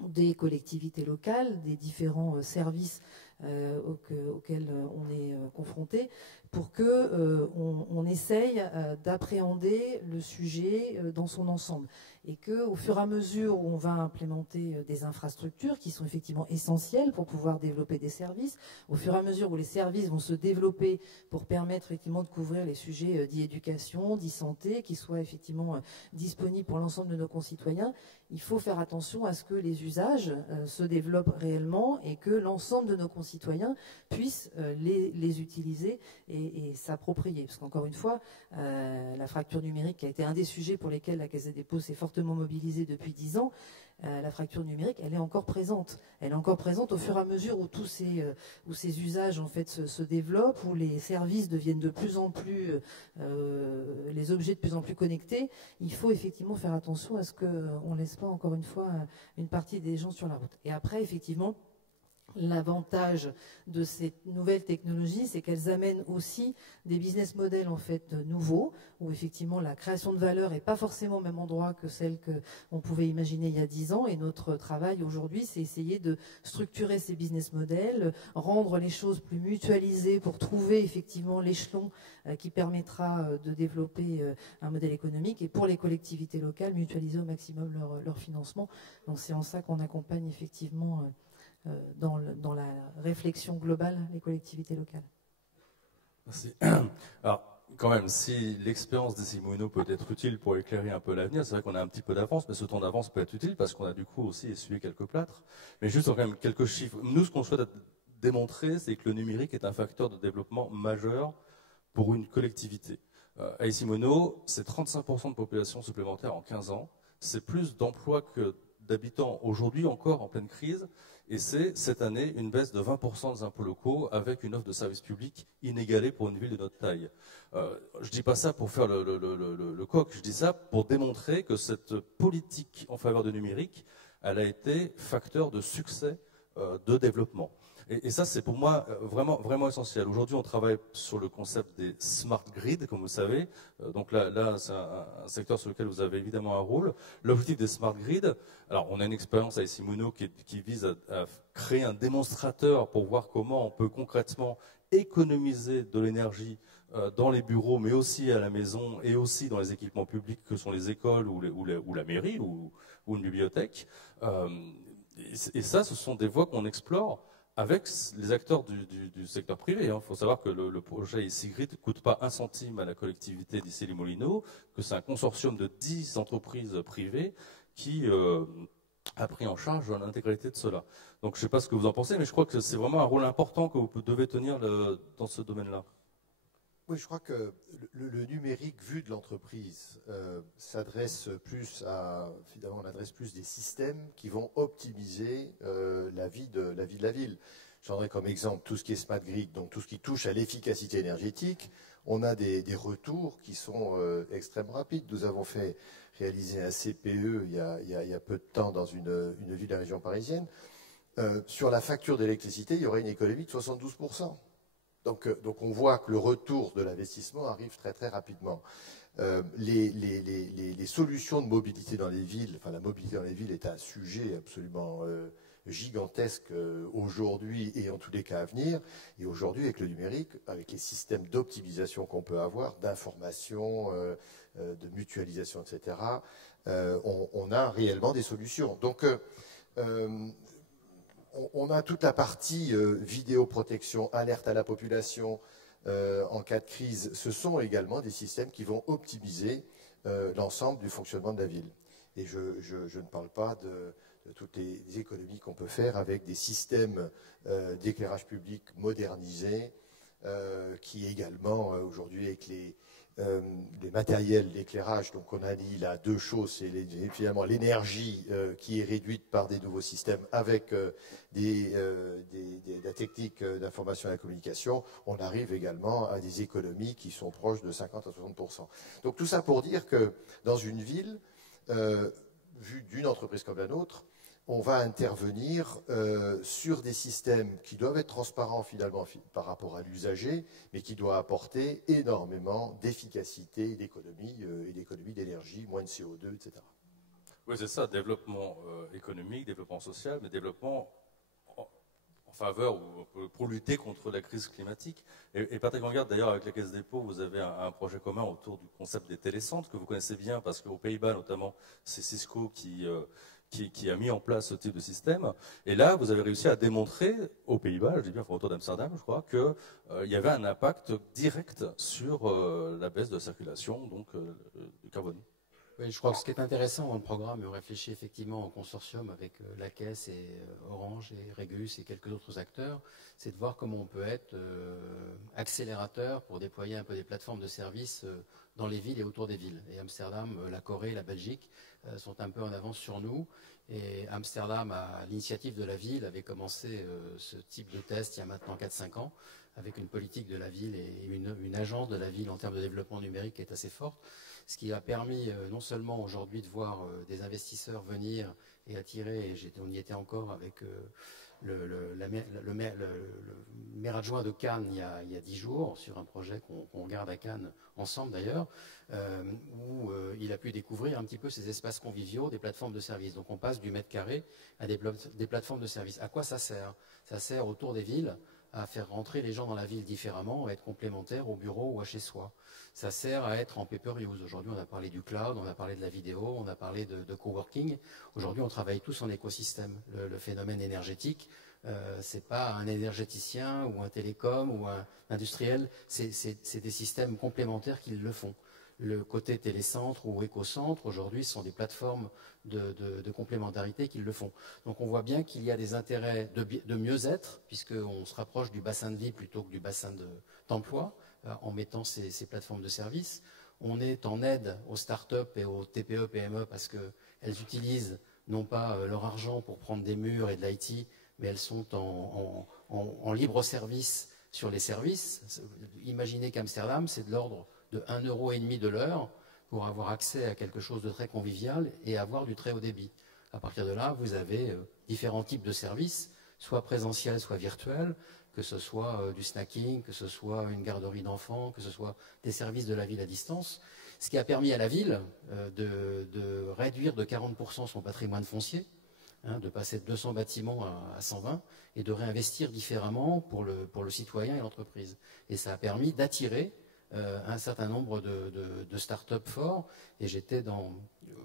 des collectivités locales, des différents services auxquels on est confronté, pour qu'on essaye d'appréhender le sujet dans son ensemble. Et qu'au fur et à mesure où on va implémenter des infrastructures qui sont effectivement essentielles pour pouvoir développer des services, au fur et à mesure où les services vont se développer pour permettre effectivement de couvrir les sujets d'e-éducation, d'e-santé, qui soient effectivement disponibles pour l'ensemble de nos concitoyens, il faut faire attention à ce que les usages se développent réellement et que l'ensemble de nos concitoyens puissent les utiliser et et s'approprier. Parce qu'encore une fois, la fracture numérique a été un des sujets pour lesquels la Caisse des dépôts s'est fortement mobilisée depuis 10 ans. La fracture numérique, elle est encore présente. Elle est encore présente au fur et à mesure où où ces usages en fait se développent, où les services deviennent de plus en plus, les objets de plus en plus connectés. Il faut effectivement faire attention à ce qu'on ne laisse pas encore une fois une partie des gens sur la route. Et après, effectivement, l'avantage de ces nouvelles technologies, c'est qu'elles amènent aussi des business models en fait nouveaux, où effectivement la création de valeur n'est pas forcément au même endroit que celle qu'on pouvait imaginer il y a 10 ans. Et notre travail aujourd'hui, c'est essayer de structurer ces business models, rendre les choses plus mutualisées pour trouver effectivement l'échelon qui permettra de développer un modèle économique, et pour les collectivités locales, mutualiser au maximum leur financement. Donc c'est en ça qu'on accompagne effectivement dans la réflexion globale les collectivités locales. Merci. Alors, quand même, si l'expérience des Simono peut être utile pour éclairer un peu l'avenir, c'est vrai qu'on a un petit peu d'avance, mais ce temps d'avance peut être utile parce qu'on a du coup aussi essuyé quelques plâtres. Mais juste quand même quelques chiffres. Nous, ce qu'on souhaite démontrer, c'est que le numérique est un facteur de développement majeur pour une collectivité. À Simono, c'est 35% de population supplémentaire en 15 ans. C'est plus d'emplois que d'habitants aujourd'hui encore en pleine crise. Et c'est, cette année, une baisse de 20% des impôts locaux avec une offre de services publics inégalée pour une ville de notre taille. Je ne dis pas ça pour faire le coq, je dis ça pour démontrer que cette politique en faveur du numérique, elle a été facteur de succès de développement. Et ça, c'est pour moi vraiment, vraiment essentiel. Aujourd'hui, on travaille sur le concept des smart grids, comme vous savez. Donc là c'est un secteur sur lequel vous avez évidemment un rôle. L'objectif des smart grids, alors on a une expérience à Simono qui vise à créer un démonstrateur pour voir comment on peut concrètement économiser de l'énergie dans les bureaux, mais aussi à la maison et aussi dans les équipements publics que sont les écoles ou la mairie ou une bibliothèque. Et ça, ce sont des voies qu'on explore avec les acteurs du secteur privé. Il faut savoir que le projet Isigrid ne coûte pas 1 centime à la collectivité d'Issy-les-Moulineaux, que c'est un consortium de 10 entreprises privées qui a pris en charge l'intégralité de cela. Donc je ne sais pas ce que vous en pensez, mais je crois que c'est vraiment un rôle important que vous devez tenir dans ce domaine-là. Oui, je crois que le numérique vu de l'entreprise s'adresse plus finalement, on adresse plus des systèmes qui vont optimiser la vie de la ville. Je prendrai comme exemple tout ce qui est smart grid, donc tout ce qui touche à l'efficacité énergétique. On a des retours qui sont extrêmement rapides. Nous avons fait réaliser un CPE il y a peu de temps dans une ville de la région parisienne. Sur la facture d'électricité, il y aurait une économie de 72%. Donc on voit que le retour de l'investissement arrive très très rapidement. Les solutions de mobilité dans les villes, enfin la mobilité dans les villes est un sujet absolument gigantesque aujourd'hui et en tous les cas à venir. Et aujourd'hui avec le numérique, avec les systèmes d'optimisation qu'on peut avoir, d'information, de mutualisation, etc., on a réellement des solutions. Donc on a toute la partie vidéoprotection, alerte à la population en cas de crise. Ce sont également des systèmes qui vont optimiser l'ensemble du fonctionnement de la ville. Et je ne parle pas de toutes les économies qu'on peut faire avec des systèmes d'éclairage public modernisés, qui également, aujourd'hui, avec les matériels d'éclairage, donc on a dit là 2 choses, c'est finalement l'énergie qui est réduite par des nouveaux systèmes avec la technique d'information et de la communication, on arrive également à des économies qui sont proches de 50 à 60%. Donc tout ça pour dire que dans une ville, vue d'une entreprise comme la nôtre, on va intervenir sur des systèmes qui doivent être transparents finalement par rapport à l'usager, mais qui doivent apporter énormément d'efficacité et d'économie d'énergie, moins de CO2, etc. Oui, c'est ça, développement économique, développement social, mais développement en faveur ou pour lutter contre la crise climatique. Et Patrick Vanguard, d'ailleurs, avec la Caisse des dépôts, vous avez un projet commun autour du concept des télécentres que vous connaissez bien, parce qu'aux Pays-Bas, notamment, c'est Cisco qui a mis en place ce type de système. Et là, vous avez réussi à démontrer, aux Pays-Bas, je dis bien autour d'Amsterdam, je crois, qu'il y avait un impact direct sur la baisse de circulation, donc du carbone. Oui, je crois que ce qui est intéressant dans le programme, et on réfléchit effectivement en consortium avec la Caisse et Orange et Régus et quelques autres acteurs, c'est de voir comment on peut être accélérateur pour déployer un peu des plateformes de services dans les villes et autour des villes. Et Amsterdam, la Corée, la Belgique sont un peu en avance sur nous. Et Amsterdam, à l'initiative de la ville, avait commencé ce type de test il y a maintenant 4-5 ans, avec une politique de la ville et une agence de la ville en termes de développement numérique qui est assez forte. Ce qui a permis non seulement aujourd'hui de voir des investisseurs venir et attirer, et on y était encore avec le maire adjoint de Cannes il y a 10 jours, sur un projet qu'on regarde à Cannes ensemble d'ailleurs, où il a pu découvrir un petit peu ces espaces conviviaux, des plateformes de services. Donc on passe du mètre carré à des plateformes de services. À quoi ça sert? Ça sert autour des villes à faire rentrer les gens dans la ville différemment, à être complémentaires au bureau ou à chez soi. Ça sert à être en pay-per-use. Aujourd'hui, on a parlé du cloud, on a parlé de la vidéo, on a parlé de coworking. Aujourd'hui, on travaille tous en écosystème. Le phénomène énergétique, c'est pas un énergéticien ou un télécom ou un industriel, c'est des systèmes complémentaires qui le font. Le côté télécentre ou écocentre, aujourd'hui, ce sont des plateformes de complémentarité qui le font. Donc on voit bien qu'il y a des intérêts de mieux-être, puisqu'on se rapproche du bassin de vie plutôt que du bassin d'emploi, en mettant ces plateformes de services. On est en aide aux start-up et aux TPE, PME, parce qu'elles utilisent non pas leur argent pour prendre des murs et de l'IT, mais elles sont en libre service sur les services. Imaginez qu'Amsterdam, c'est de l'ordre de 1,5 € de l'heure pour avoir accès à quelque chose de très convivial et avoir du très haut débit. À partir de là, vous avez différents types de services, soit présentiels, soit virtuels, que ce soit du snacking, que ce soit une garderie d'enfants, que ce soit des services de la ville à distance, ce qui a permis à la ville de réduire de 40% son patrimoine foncier, de passer de 200 bâtiments à 120, et de réinvestir différemment pour le citoyen et l'entreprise. Et ça a permis d'attirer un certain nombre de start-up forts, et j'étais dans,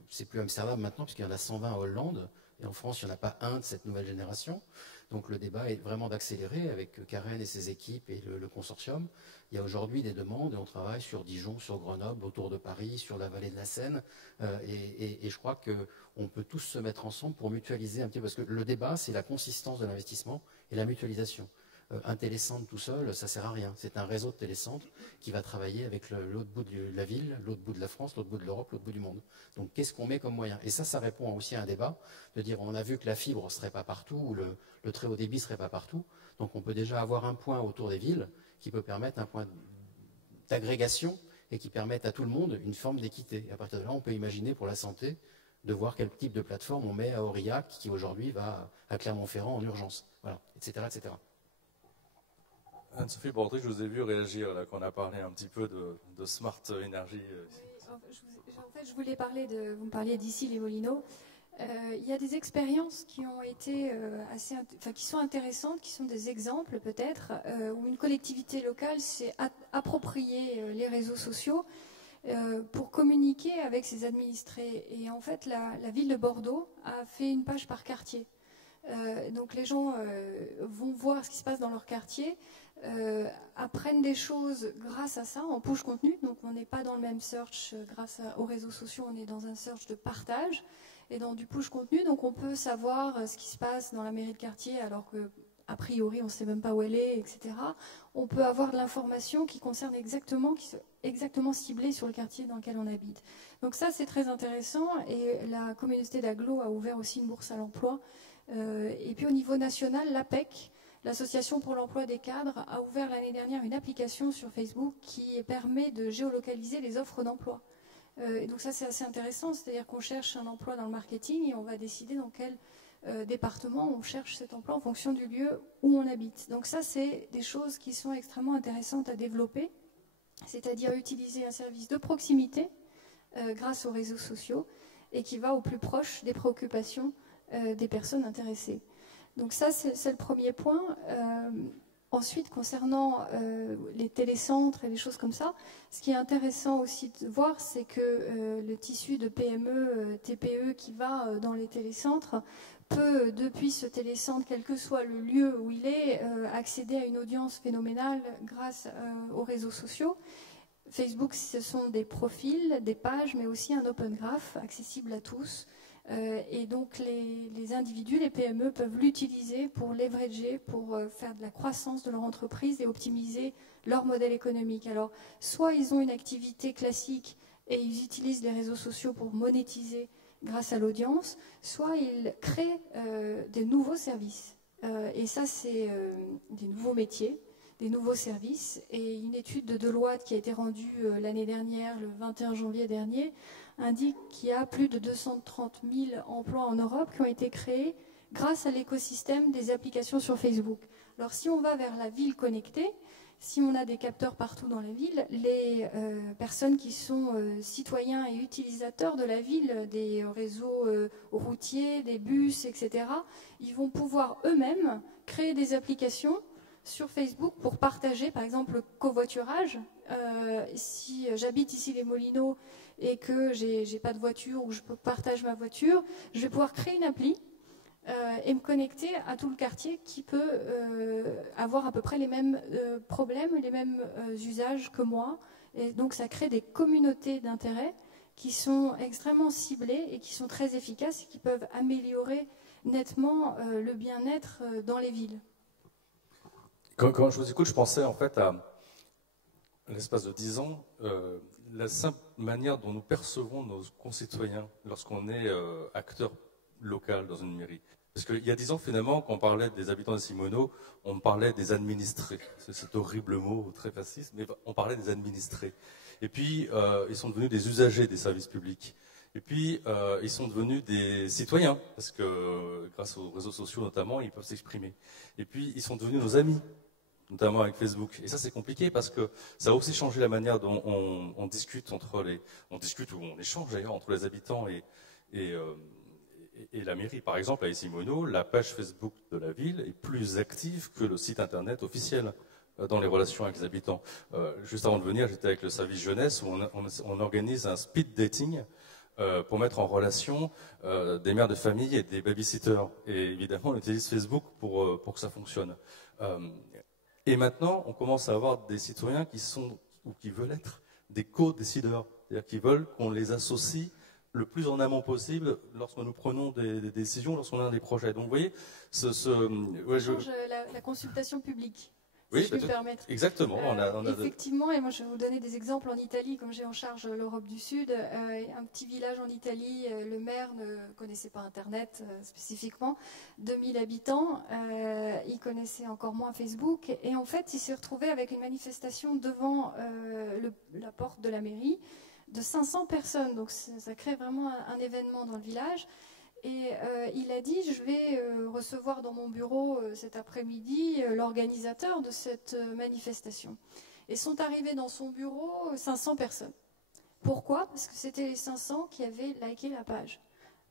c'est plus Amsterdam maintenant, puisqu'il y en a 120 en Hollande, et en France, il n'y en a pas un de cette nouvelle génération. Donc le débat est vraiment d'accélérer avec Karen et ses équipes et le consortium. Il y a aujourd'hui des demandes, et on travaille sur Dijon, sur Grenoble, autour de Paris, sur la vallée de la Seine, et je crois qu'on peut tous se mettre ensemble pour mutualiser un petit peu, parce que le débat, c'est la consistance de l'investissement et la mutualisation. Un télécentre tout seul, ça ne sert à rien. C'est un réseau de télécentres qui va travailler avec l'autre bout de la ville, l'autre bout de la France, l'autre bout de l'Europe, l'autre bout du monde. Donc qu'est-ce qu'on met comme moyen? Et ça répond aussi à un débat, de dire on a vu que la fibre ne serait pas partout, ou le très haut débit ne serait pas partout. Donc on peut déjà avoir un point autour des villes qui peut permettre un point d'agrégation et qui permette à tout le monde une forme d'équité. Et à partir de là, on peut imaginer pour la santé de voir quel type de plateforme on met à Aurillac, qui aujourd'hui va à Clermont-Ferrand en urgence, voilà, etc., etc. Anne-Sophie Bordry, je vous ai vu réagir là, quand on a parlé un petit peu de smart énergie. Oui, en fait, je voulais parler vous me parliez d'ici les Moulineaux. Il y a des expériences qui ont été qui sont intéressantes, qui sont des exemples peut-être, où une collectivité locale s'est appropriée les réseaux sociaux pour communiquer avec ses administrés. Et en fait, la ville de Bordeaux a fait une page par quartier. Donc les gens vont voir ce qui se passe dans leur quartier, apprennent des choses grâce à ça, en push contenu. Donc on n'est pas dans le même search grâce aux réseaux sociaux, on est dans un search de partage et dans du push contenu. Donc on peut savoir ce qui se passe dans la mairie de quartier alors que a priori on ne sait même pas où elle est, etc. On peut avoir de l'information qui concerne exactement ciblée sur le quartier dans lequel on habite. Donc ça c'est très intéressant, et la communauté d'Aglo a ouvert aussi une bourse à l'emploi. Et puis au niveau national, l'APEC, l'Association pour l'emploi des cadres, a ouvert l'année dernière une application sur Facebook qui permet de géolocaliser les offres d'emploi. Et donc ça c'est assez intéressant, c'est-à-dire qu'on cherche un emploi dans le marketing et on va décider dans quel département on cherche cet emploi en fonction du lieu où on habite. Donc ça c'est des choses qui sont extrêmement intéressantes à développer, c'est-à-dire utiliser un service de proximité grâce aux réseaux sociaux et qui va au plus proche des préoccupations des personnes intéressées. Donc ça, c'est le premier point. Ensuite, concernant les télécentres et les choses comme ça, ce qui est intéressant aussi de voir, c'est que le tissu de PME, TPE qui va dans les télécentres peut, depuis ce télécentre, quel que soit le lieu où il est, accéder à une audience phénoménale grâce aux réseaux sociaux. Facebook, ce sont des profils, des pages, mais aussi un open graph accessible à tous. Et donc les individus, les PME peuvent l'utiliser pour leverager, pour faire de la croissance de leur entreprise et optimiser leur modèle économique. Alors, soit ils ont une activité classique et ils utilisent les réseaux sociaux pour monétiser grâce à l'audience, soit ils créent des nouveaux services. Et ça, c'est des nouveaux métiers, des nouveaux services. Et une étude de Deloitte qui a été rendue l'année dernière, le 21 janvier dernier, indique qu'il y a plus de 230 000 emplois en Europe qui ont été créés grâce à l'écosystème des applications sur Facebook. Alors si on va vers la ville connectée, si on a des capteurs partout dans la ville, les personnes qui sont citoyens et utilisateurs de la ville, des réseaux routiers, des bus, etc., ils vont pouvoir eux-mêmes créer des applications sur Facebook pour partager, par exemple, le covoiturage. Si j'habite ici les Molinos et que j'ai pas de voiture ou je partage ma voiture, je vais pouvoir créer une appli et me connecter à tout le quartier qui peut avoir à peu près les mêmes problèmes, les mêmes usages que moi. Et donc ça crée des communautés d'intérêt qui sont extrêmement ciblées et qui sont très efficaces et qui peuvent améliorer nettement le bien-être dans les villes. Quand je vous écoute, je pensais en fait à l'espace de 10 ans, la simple manière dont nous percevons nos concitoyens lorsqu'on est acteur local dans une mairie. Parce qu'il y a 10 ans, finalement, quand on parlait des habitants de Simoneau, on parlait des administrés. C'est cet horrible mot très fasciste, mais on parlait des administrés. Et puis, ils sont devenus des usagers des services publics. Et puis, ils sont devenus des citoyens, parce que grâce aux réseaux sociaux notamment, ils peuvent s'exprimer. Et puis, ils sont devenus nos amis, notamment avec Facebook. Et ça, c'est compliqué parce que ça a aussi changé la manière dont on discute on discute ou on échange d'ailleurs entre les habitants et la mairie. Par exemple, à Simoneau, la page Facebook de la ville est plus active que le site internet officiel dans les relations avec les habitants. Juste avant de venir, j'étais avec le service jeunesse où on organise un speed dating pour mettre en relation des mères de famille et des babysitters. Et évidemment, on utilise Facebook pour que ça fonctionne. Et maintenant, on commence à avoir des citoyens qui sont, ou qui veulent être, des co-décideurs. C'est-à-dire qu'ils veulent qu'on les associe le plus en amont possible lorsque nous prenons des décisions, lorsqu'on a des projets. Donc vous voyez, la consultation publique. Oui, si je puis me permettre. Exactement. Effectivement, et moi je vais vous donner des exemples en Italie, comme j'ai en charge l'Europe du Sud. Un petit village en Italie, le maire ne connaissait pas Internet spécifiquement, 2000 habitants, il connaissait encore moins Facebook, et en fait il s'est retrouvé avec une manifestation devant la porte de la mairie de 500 personnes, donc ça crée vraiment un événement dans le village. Et il a dit, je vais recevoir dans mon bureau cet après-midi l'organisateur de cette manifestation. Et sont arrivés dans son bureau 500 personnes. Pourquoi? Parce que c'était les 500 qui avaient liké la page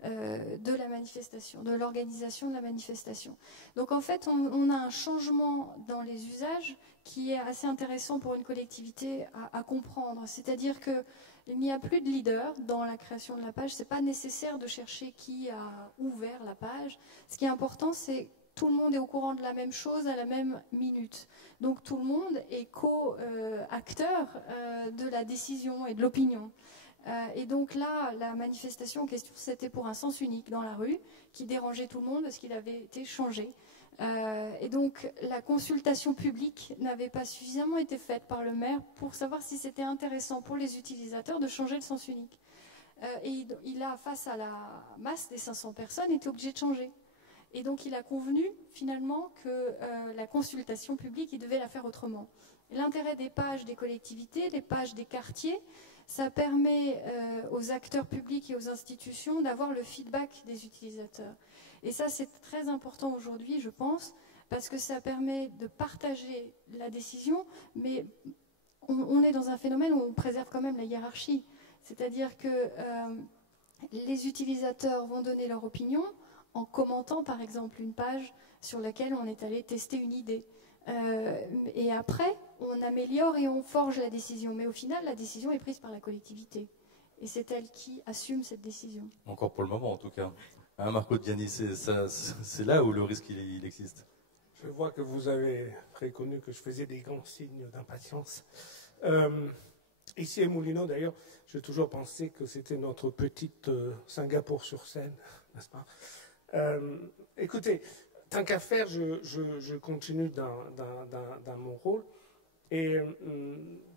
de la manifestation, de l'organisation de la manifestation. Donc en fait, on a un changement dans les usages qui est assez intéressant pour une collectivité à comprendre. C'est-à-dire que il n'y a plus de leader dans la création de la page. Ce n'est pas nécessaire de chercher qui a ouvert la page. Ce qui est important, c'est que tout le monde est au courant de la même chose à la même minute. Donc tout le monde est co-acteur de la décision et de l'opinion. Et donc là, la manifestation en question, c'était pour un sens unique dans la rue, qui dérangeait tout le monde parce qu'il avait été changé. Et donc la consultation publique n'avait pas suffisamment été faite par le maire pour savoir si c'était intéressant pour les utilisateurs de changer le sens unique. Et il a, face à la masse des 500 personnes, été obligé de changer. Et donc il a convenu finalement que la consultation publique, il devait la faire autrement. L'intérêt des pages des collectivités, des pages des quartiers, ça permet aux acteurs publics et aux institutions d'avoir le feedback des utilisateurs. Et ça, c'est très important aujourd'hui, je pense, parce que ça permet de partager la décision, mais on est dans un phénomène où on préserve quand même la hiérarchie. C'est-à-dire que les utilisateurs vont donner leur opinion en commentant, par exemple, une page sur laquelle on est allé tester une idée. Et après, on améliore et on forge la décision. Mais au final, la décision est prise par la collectivité. Et c'est elle qui assume cette décision. Encore pour le moment, en tout cas. Hein, Marco Gianni, c'est là où le risque il existe. Je vois que vous avez reconnu que je faisais des grands signes d'impatience. Ici à Moulineau, d'ailleurs, j'ai toujours pensé que c'était notre petite Singapour sur scène, n'est-ce pas? Écoutez, tant qu'à faire, je continue dans mon rôle. Et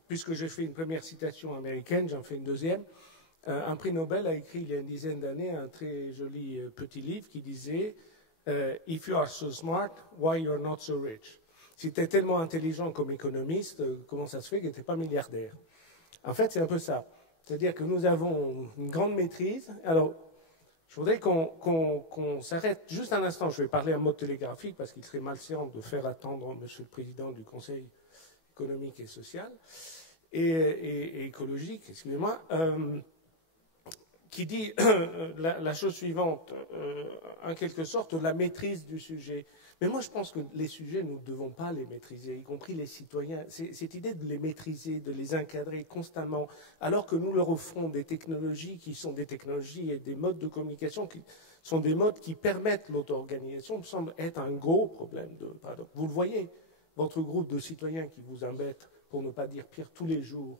puisque j'ai fait une première citation américaine, j'en fais une deuxième. Un prix Nobel a écrit il y a une dizaine d'années un très joli petit livre qui disait « If you are so smart, why you're not so rich ?» Si tu es tellement intelligent comme économiste, comment ça se fait que tu n'es pas milliardaire? En fait, c'est un peu ça. C'est-à-dire que nous avons une grande maîtrise. Alors, je voudrais qu'on s'arrête juste un instant. Je vais parler en mode télégraphique parce qu'il serait malséant de faire attendre Monsieur le Président du Conseil économique et social et écologique, excusez-moi, qui dit la chose suivante, en quelque sorte, la maîtrise du sujet. Mais moi, je pense que les sujets, nous ne devons pas les maîtriser, y compris les citoyens. Cette idée de les maîtriser, de les encadrer constamment, alors que nous leur offrons des technologies qui sont des technologies et des modes de communication qui sont des modes qui permettent l'auto-organisation, me semble être un gros problème de paradoxe. Vous le voyez, votre groupe de citoyens qui vous embête, pour ne pas dire pire, tous les jours.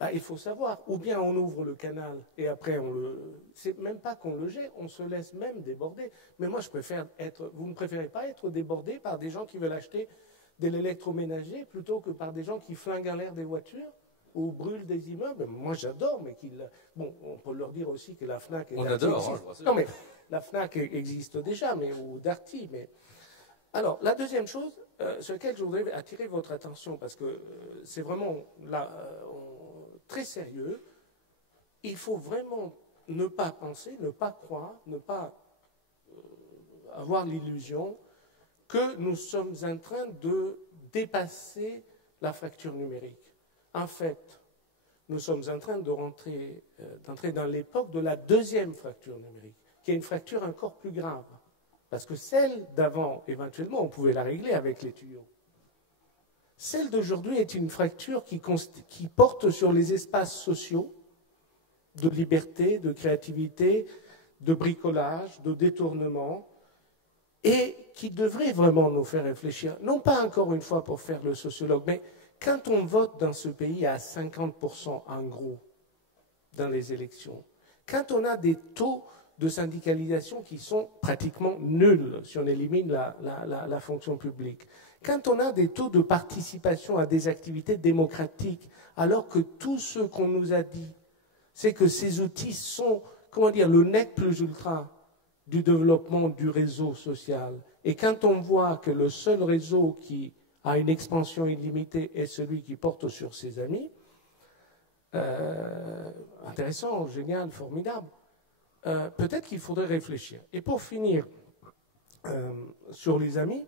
Bah, il faut savoir, ou bien on ouvre le canal et après c'est même pas qu'on le jette, on se laisse même déborder. Mais moi je préfère vous ne préférez pas être débordé par des gens qui veulent acheter de l'électroménager plutôt que par des gens qui flinguent en l'air des voitures ou brûlent des immeubles? Moi j'adore, mais bon, on peut leur dire aussi que la FNAC on adore, hein, non mais la FNAC existe déjà, ou Darty, mais... Alors, la deuxième chose sur laquelle je voudrais attirer votre attention, parce que c'est vraiment là, très sérieux, il faut vraiment ne pas penser, ne pas croire, ne pas avoir l'illusion que nous sommes en train de dépasser la fracture numérique. En fait, nous sommes en train d'entrer dans l'époque de la deuxième fracture numérique, qui est une fracture encore plus grave. Parce que celle d'avant, éventuellement, on pouvait la régler avec les tuyaux. Celle d'aujourd'hui est une fracture qui porte sur les espaces sociaux de liberté, de créativité, de bricolage, de détournement, et qui devrait vraiment nous faire réfléchir. Non pas encore une fois pour faire le sociologue, mais quand on vote dans ce pays à 50% en gros dans les élections, quand on a des taux de syndicalisation qui sont pratiquement nuls si on élimine la fonction publique, quand on a des taux de participation à des activités démocratiques, alors que tout ce qu'on nous a dit, c'est que ces outils sont, comment dire, le nec plus ultra du développement du réseau social. Et quand on voit que le seul réseau qui a une expansion illimitée est celui qui porte sur ses amis, intéressant, génial, formidable, peut-être qu'il faudrait réfléchir. Et pour finir, sur les amis,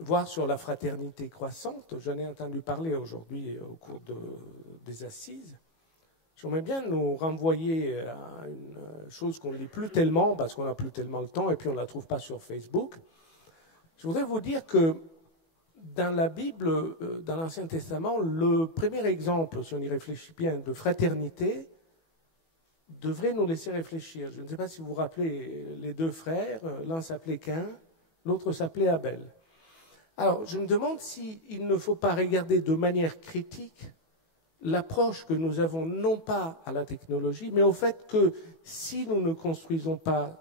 voire sur la fraternité croissante, j'en ai entendu parler aujourd'hui au cours des assises. J'aimerais bien nous renvoyer à une chose qu'on ne lit plus tellement, parce qu'on n'a plus tellement le temps, et puis on ne la trouve pas sur Facebook. Je voudrais vous dire que dans la Bible, dans l'Ancien Testament, le premier exemple, si on y réfléchit bien, de fraternité, devrait nous laisser réfléchir. Je ne sais pas si vous vous rappelez les deux frères, l'un s'appelait Caïn, l'autre s'appelait Abel. Alors, je me demande s'il ne faut pas regarder de manière critique l'approche que nous avons non pas à la technologie, mais au fait que si nous ne construisons pas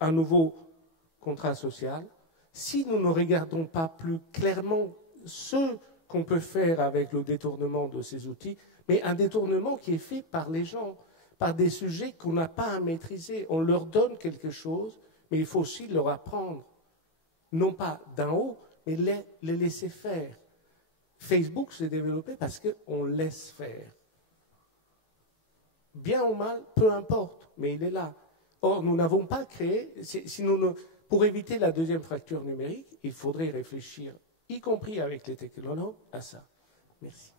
un nouveau contrat social, si nous ne regardons pas plus clairement ce qu'on peut faire avec le détournement de ces outils, mais un détournement qui est fait par les gens, par des sujets qu'on n'a pas à maîtriser. On leur donne quelque chose, mais il faut aussi leur apprendre, non pas d'en haut, mais les laisser faire. Facebook s'est développé parce qu'on laisse faire. Bien ou mal, peu importe, mais il est là. Or, nous n'avons pas créé, pour éviter la deuxième fracture numérique, il faudrait réfléchir, y compris avec les technologues, à ça. Merci.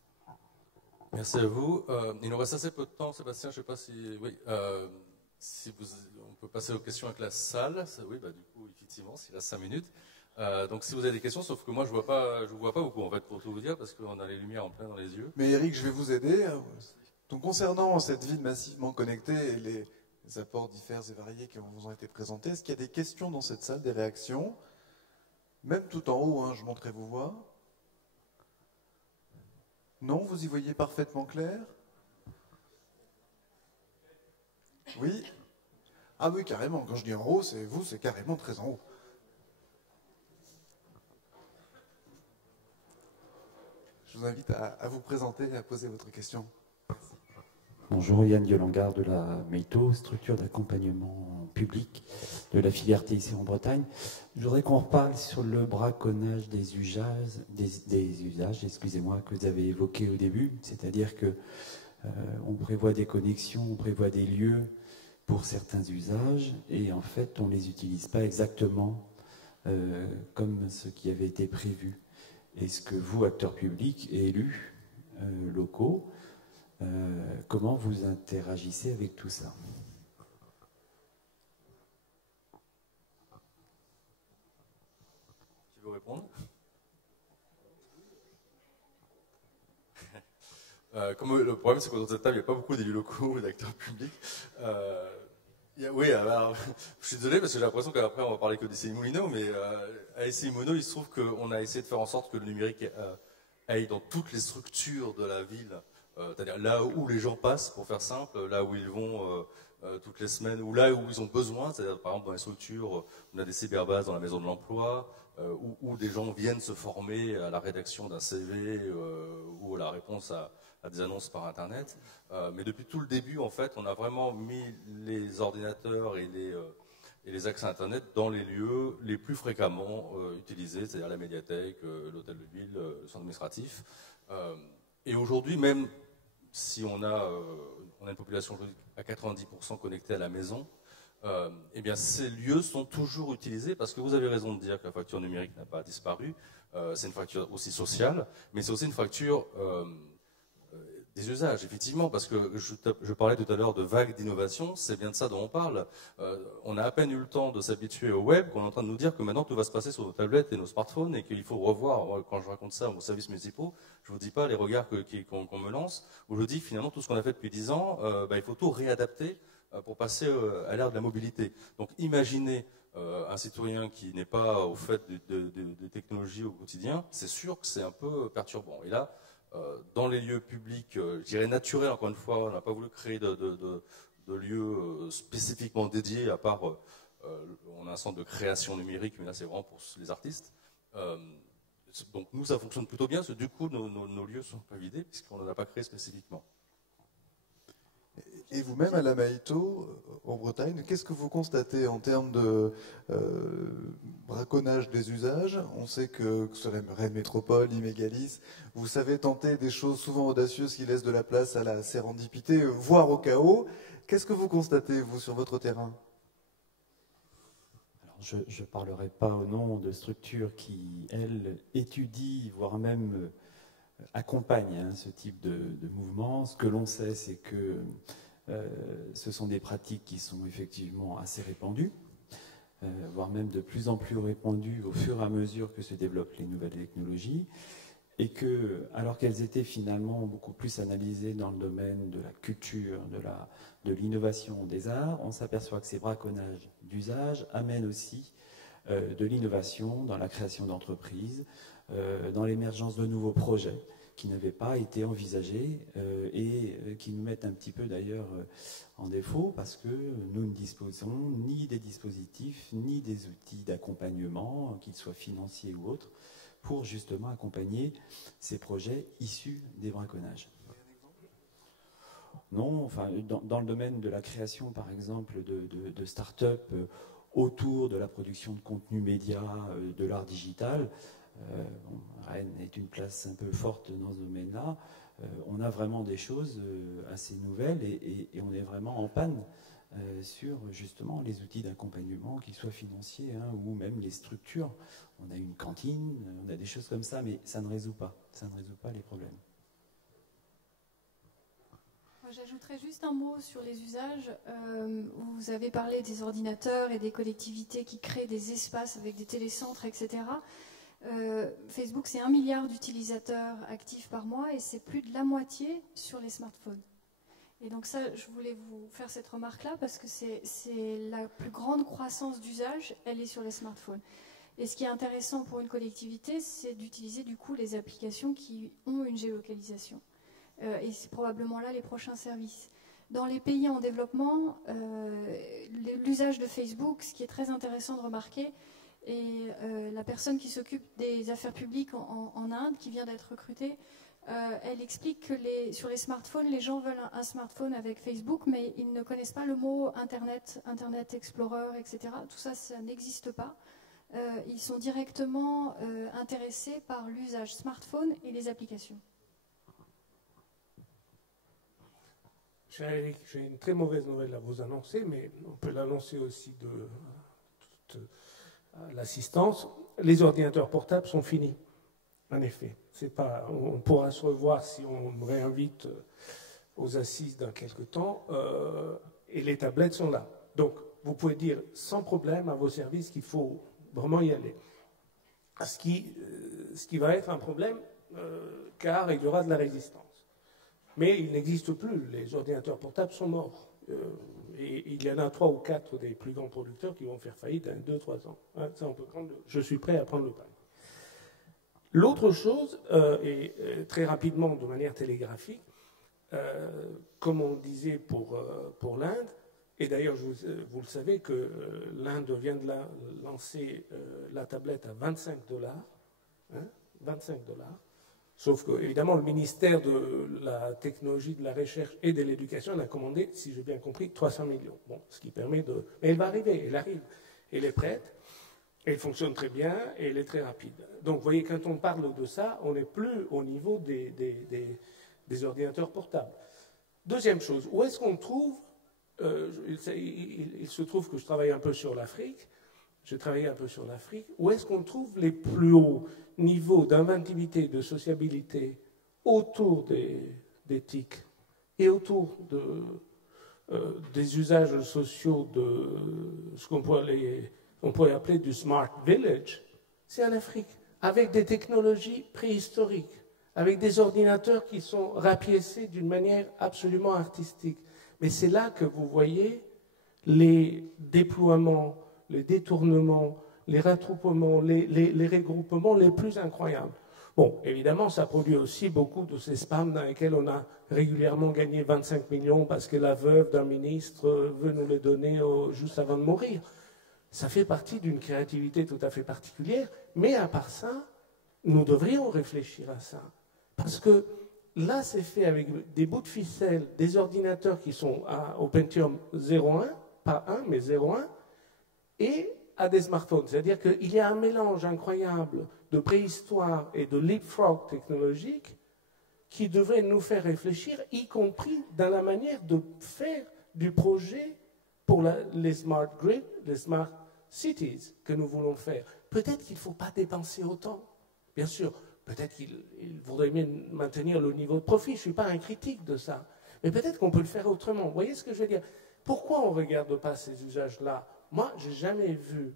Merci à vous. Il nous reste assez peu de temps, Sébastien. Je ne sais pas si, oui, on peut passer aux questions avec la salle. Oui, bah, du coup, effectivement, s'il reste 5 minutes. Donc, si vous avez des questions, sauf que moi, je vous vois pas beaucoup, en fait, pour tout vous dire, parce qu'on a les lumières en plein dans les yeux. Mais Eric, je vais vous aider. Donc, concernant cette ville massivement connectée et les apports divers et variés qui vous ont été présentés, est-ce qu'il y a des questions dans cette salle, des réactions? Même tout en haut, hein, je monterai vous voir. Non, vous y voyez parfaitement clair? Oui? Ah oui, carrément. Quand je dis en haut, c'est vous, c'est carrément très en haut. Je vous invite à vous présenter et à poser votre question. Bonjour, Yann Diolangard de la MEITO, structure d'accompagnement public de la filière TIC en Bretagne. Je voudrais qu'on reparle sur le braconnage des usages, excusez-moi, que vous avez évoqué au début, c'est-à-dire que on prévoit des connexions, on prévoit des lieux pour certains usages, et en fait, on ne les utilise pas exactement comme ce qui avait été prévu. Est-ce que vous, acteurs publics et élus locaux, comment vous interagissez avec tout ça? Tu veux répondre? Comme le problème, c'est qu'autour de cette table, il n'y a pas beaucoup d'élus locaux ou d'acteurs publics. Oui, alors, je suis désolé parce que j'ai l'impression qu'après, on va parler que d'Essai Moulineau, mais à Essai Moulineau, il se trouve qu'on a essayé de faire en sorte que le numérique aille dans toutes les structures de la ville, c'est-à-dire là où les gens passent, pour faire simple, là où ils vont toutes les semaines, ou là où ils ont besoin, c'est-à-dire par exemple dans les structures, on a des cyberbases dans la maison de l'emploi, où des gens viennent se former à la rédaction d'un CV ou à la réponse à des annonces par Internet. Mais depuis tout le début, en fait, on a vraiment mis les ordinateurs et les accès Internet dans les lieux les plus fréquemment utilisés, c'est-à-dire la médiathèque, l'hôtel de ville, le centre administratif. Et aujourd'hui, même si on a une population à 90% connectée à la maison, eh bien, ces lieux sont toujours utilisés parce que vous avez raison de dire que la fracture numérique n'a pas disparu. C'est une fracture aussi sociale, mais c'est aussi une fracture des usages, effectivement, parce que je parlais tout à l'heure de vagues d'innovation, c'est bien de ça dont on parle. On a à peine eu le temps de s'habituer au web qu'on est en train de nous dire que maintenant tout va se passer sur nos tablettes et nos smartphones et qu'il faut revoir. Moi, quand je raconte ça aux services municipaux, je ne vous dis pas les regards qu'on me lance, où je dis finalement tout ce qu'on a fait depuis 10 ans, il faut tout réadapter pour passer à l'ère de la mobilité. Donc imaginez un citoyen qui n'est pas au fait de technologies au quotidien, c'est sûr que c'est un peu perturbant. Et là, dans les lieux publics, je dirais naturels, encore une fois, on n'a pas voulu créer de lieux spécifiquement dédiés, à part, on a un centre de création numérique, mais là c'est vraiment pour les artistes. Donc nous, ça fonctionne plutôt bien, parce que du coup, nos lieux ne sont pas vidés, puisqu'on n'en a pas créé spécifiquement. Et vous-même, à la MEITO, en Bretagne, qu'est-ce que vous constatez en termes de braconnage des usages? On sait que sur la Rennes Métropole, Imégalis, vous savez tenter des choses souvent audacieuses qui laissent de la place à la sérendipité, voire au chaos. Qu'est-ce que vous constatez, vous, sur votre terrain? Alors, je ne parlerai pas au nom de structures qui, elles, étudient, voire même accompagnent ce type de mouvement. Ce que l'on sait, c'est que ce sont des pratiques qui sont effectivement assez répandues, voire même de plus en plus répandues au fur et à mesure que se développent les nouvelles technologies, et que, alors qu'elles étaient finalement beaucoup plus analysées dans le domaine de la culture, de l'innovation des arts, on s'aperçoit que ces braconnages d'usage amènent aussi de l'innovation dans la création d'entreprises, dans l'émergence de nouveaux projets qui n'avaient pas été envisagés et qui nous mettent un petit peu d'ailleurs en défaut parce que nous ne disposons ni des dispositifs ni des outils d'accompagnement, qu'ils soient financiers ou autres, pour justement accompagner ces projets issus des braconnages. Non, enfin, dans le domaine de la création, par exemple, de start-up autour de la production de contenu média, de l'art digital, Rennes est une place un peu forte dans ce domaine-là. On a vraiment des choses assez nouvelles et on est vraiment en panne sur justement les outils d'accompagnement, qu'ils soient financiers ou même les structures. On a une cantine, on a des choses comme ça, mais ça ne résout pas les problèmes. J'ajouterais juste un mot sur les usages. Vous avez parlé des ordinateurs et des collectivités qui créent des espaces avec des télécentres, etc. Facebook, c'est 1 milliard d'utilisateurs actifs par mois et c'est plus de la moitié sur les smartphones. Et donc ça, je voulais vous faire cette remarque-là parce que c'est la plus grande croissance d'usage, elle est sur les smartphones. Et ce qui est intéressant pour une collectivité, c'est d'utiliser du coup les applications qui ont une géolocalisation. Et c'est probablement là les prochains services. Dans les pays en développement, l'usage de Facebook, ce qui est très intéressant de remarquer, et la personne qui s'occupe des affaires publiques en Inde, qui vient d'être recrutée, elle explique que sur les smartphones, les gens veulent un smartphone avec Facebook, mais ils ne connaissent pas le mot Internet Explorer, etc. Tout ça, ça n'existe pas. Ils sont directement intéressés par l'usage smartphone et les applications. J'ai une très mauvaise nouvelle à vous annoncer, mais on peut l'annoncer aussi de toute l'assistance. Les ordinateurs portables sont finis, en effet. On pourra se revoir si on me réinvite aux assises dans quelques temps, et les tablettes sont là. Donc, vous pouvez dire sans problème à vos services qu'il faut vraiment y aller. Ce qui va être un problème, car il y aura de la résistance. Mais il n'existe plus, les ordinateurs portables sont morts. Et il y en a 3 ou 4 des plus grands producteurs qui vont faire faillite dans 2-3 ans. Hein, ça, je suis prêt à prendre le pari. L'autre chose, et très rapidement, de manière télégraphique, comme on disait pour l'Inde, et d'ailleurs vous le savez que l'Inde vient de lancer la tablette à 25 $, hein, 25 $. Sauf que, évidemment, le ministère de la technologie, de la recherche et de l'éducation a commandé, si j'ai bien compris, 300 millions. Bon, ce qui permet de... Mais elle va arriver, elle arrive. Elle est prête, elle fonctionne très bien et elle est très rapide. Donc, vous voyez, quand on parle de ça, on n'est plus au niveau des ordinateurs portables. Deuxième chose, où est-ce qu'on trouve... il se trouve que je travaille un peu sur l'Afrique. J'ai travaillé un peu sur l'Afrique. Où est-ce qu'on trouve les plus hauts niveaux d'inventivité, de sociabilité autour des TIC et autour des usages sociaux de ce qu'on pourrait appeler du smart village? C'est en Afrique, avec des technologies préhistoriques, avec des ordinateurs qui sont rapiécés d'une manière absolument artistique. Mais c'est là que vous voyez les déploiements, les détournements, les rattroupements, les regroupements les plus incroyables. Bon, évidemment, ça produit aussi beaucoup de ces spams dans lesquels on a régulièrement gagné 25 millions parce que la veuve d'un ministre veut nous les donner juste avant de mourir. Ça fait partie d'une créativité tout à fait particulière, mais à part ça, nous devrions réfléchir à ça. Parce que là, c'est fait avec des bouts de ficelle, des ordinateurs qui sont au Pentium 0.1, pas 1, mais 0.1, et à des smartphones. C'est-à-dire qu'il y a un mélange incroyable de préhistoire et de leapfrog technologique qui devrait nous faire réfléchir, y compris dans la manière de faire du projet pour les smart grids, les smart cities que nous voulons faire. Peut-être qu'il ne faut pas dépenser autant. Bien sûr, peut-être qu'il vaudrait mieux maintenir le niveau de profit. Je ne suis pas un critique de ça. Mais peut-être qu'on peut le faire autrement. Vous voyez ce que je veux dire? Pourquoi on ne regarde pas ces usages-là? Moi, je n'ai jamais vu,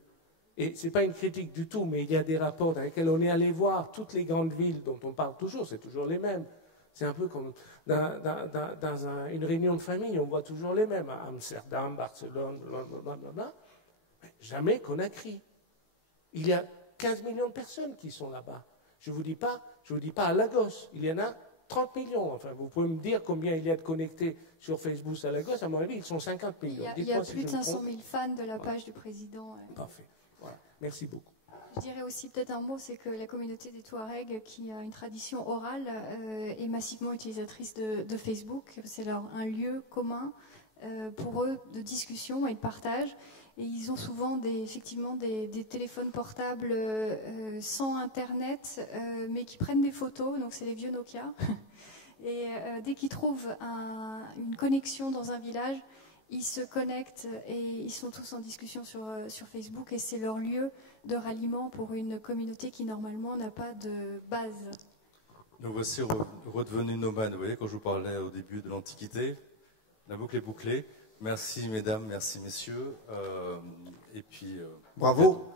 et ce n'est pas une critique du tout, mais il y a des rapports dans lesquels on est allé voir toutes les grandes villes dont on parle toujours, c'est toujours les mêmes. C'est un peu comme dans une réunion de famille, on voit toujours les mêmes. Amsterdam, Barcelone, blablabla. Mais jamais Conakry. Il y a 15 millions de personnes qui sont là-bas. Je ne vous dis pas à Lagos, il y en a 30 millions. Enfin, vous pouvez me dire combien il y a de connectés sur Facebook à Lagos. À mon avis, ils sont 50 millions. Il y a plus de 500 000 fans de la page du président. Parfait. Voilà. Merci beaucoup. Je dirais aussi peut-être un mot, c'est que la communauté des Touaregs, qui a une tradition orale, est massivement utilisatrice de Facebook. C'est un lieu commun pour eux de discussion et de partage. Et ils ont souvent effectivement des téléphones portables sans Internet, mais qui prennent des photos, donc c'est les vieux Nokia. Et dès qu'ils trouvent une connexion dans un village, ils se connectent et ils sont tous en discussion sur Facebook, et c'est leur lieu de ralliement pour une communauté qui normalement n'a pas de base. Nous voici redevenus nomades. Vous voyez, quand je vous parlais au début de l'Antiquité, la boucle est bouclée. Merci mesdames, merci messieurs. Et puis bravo.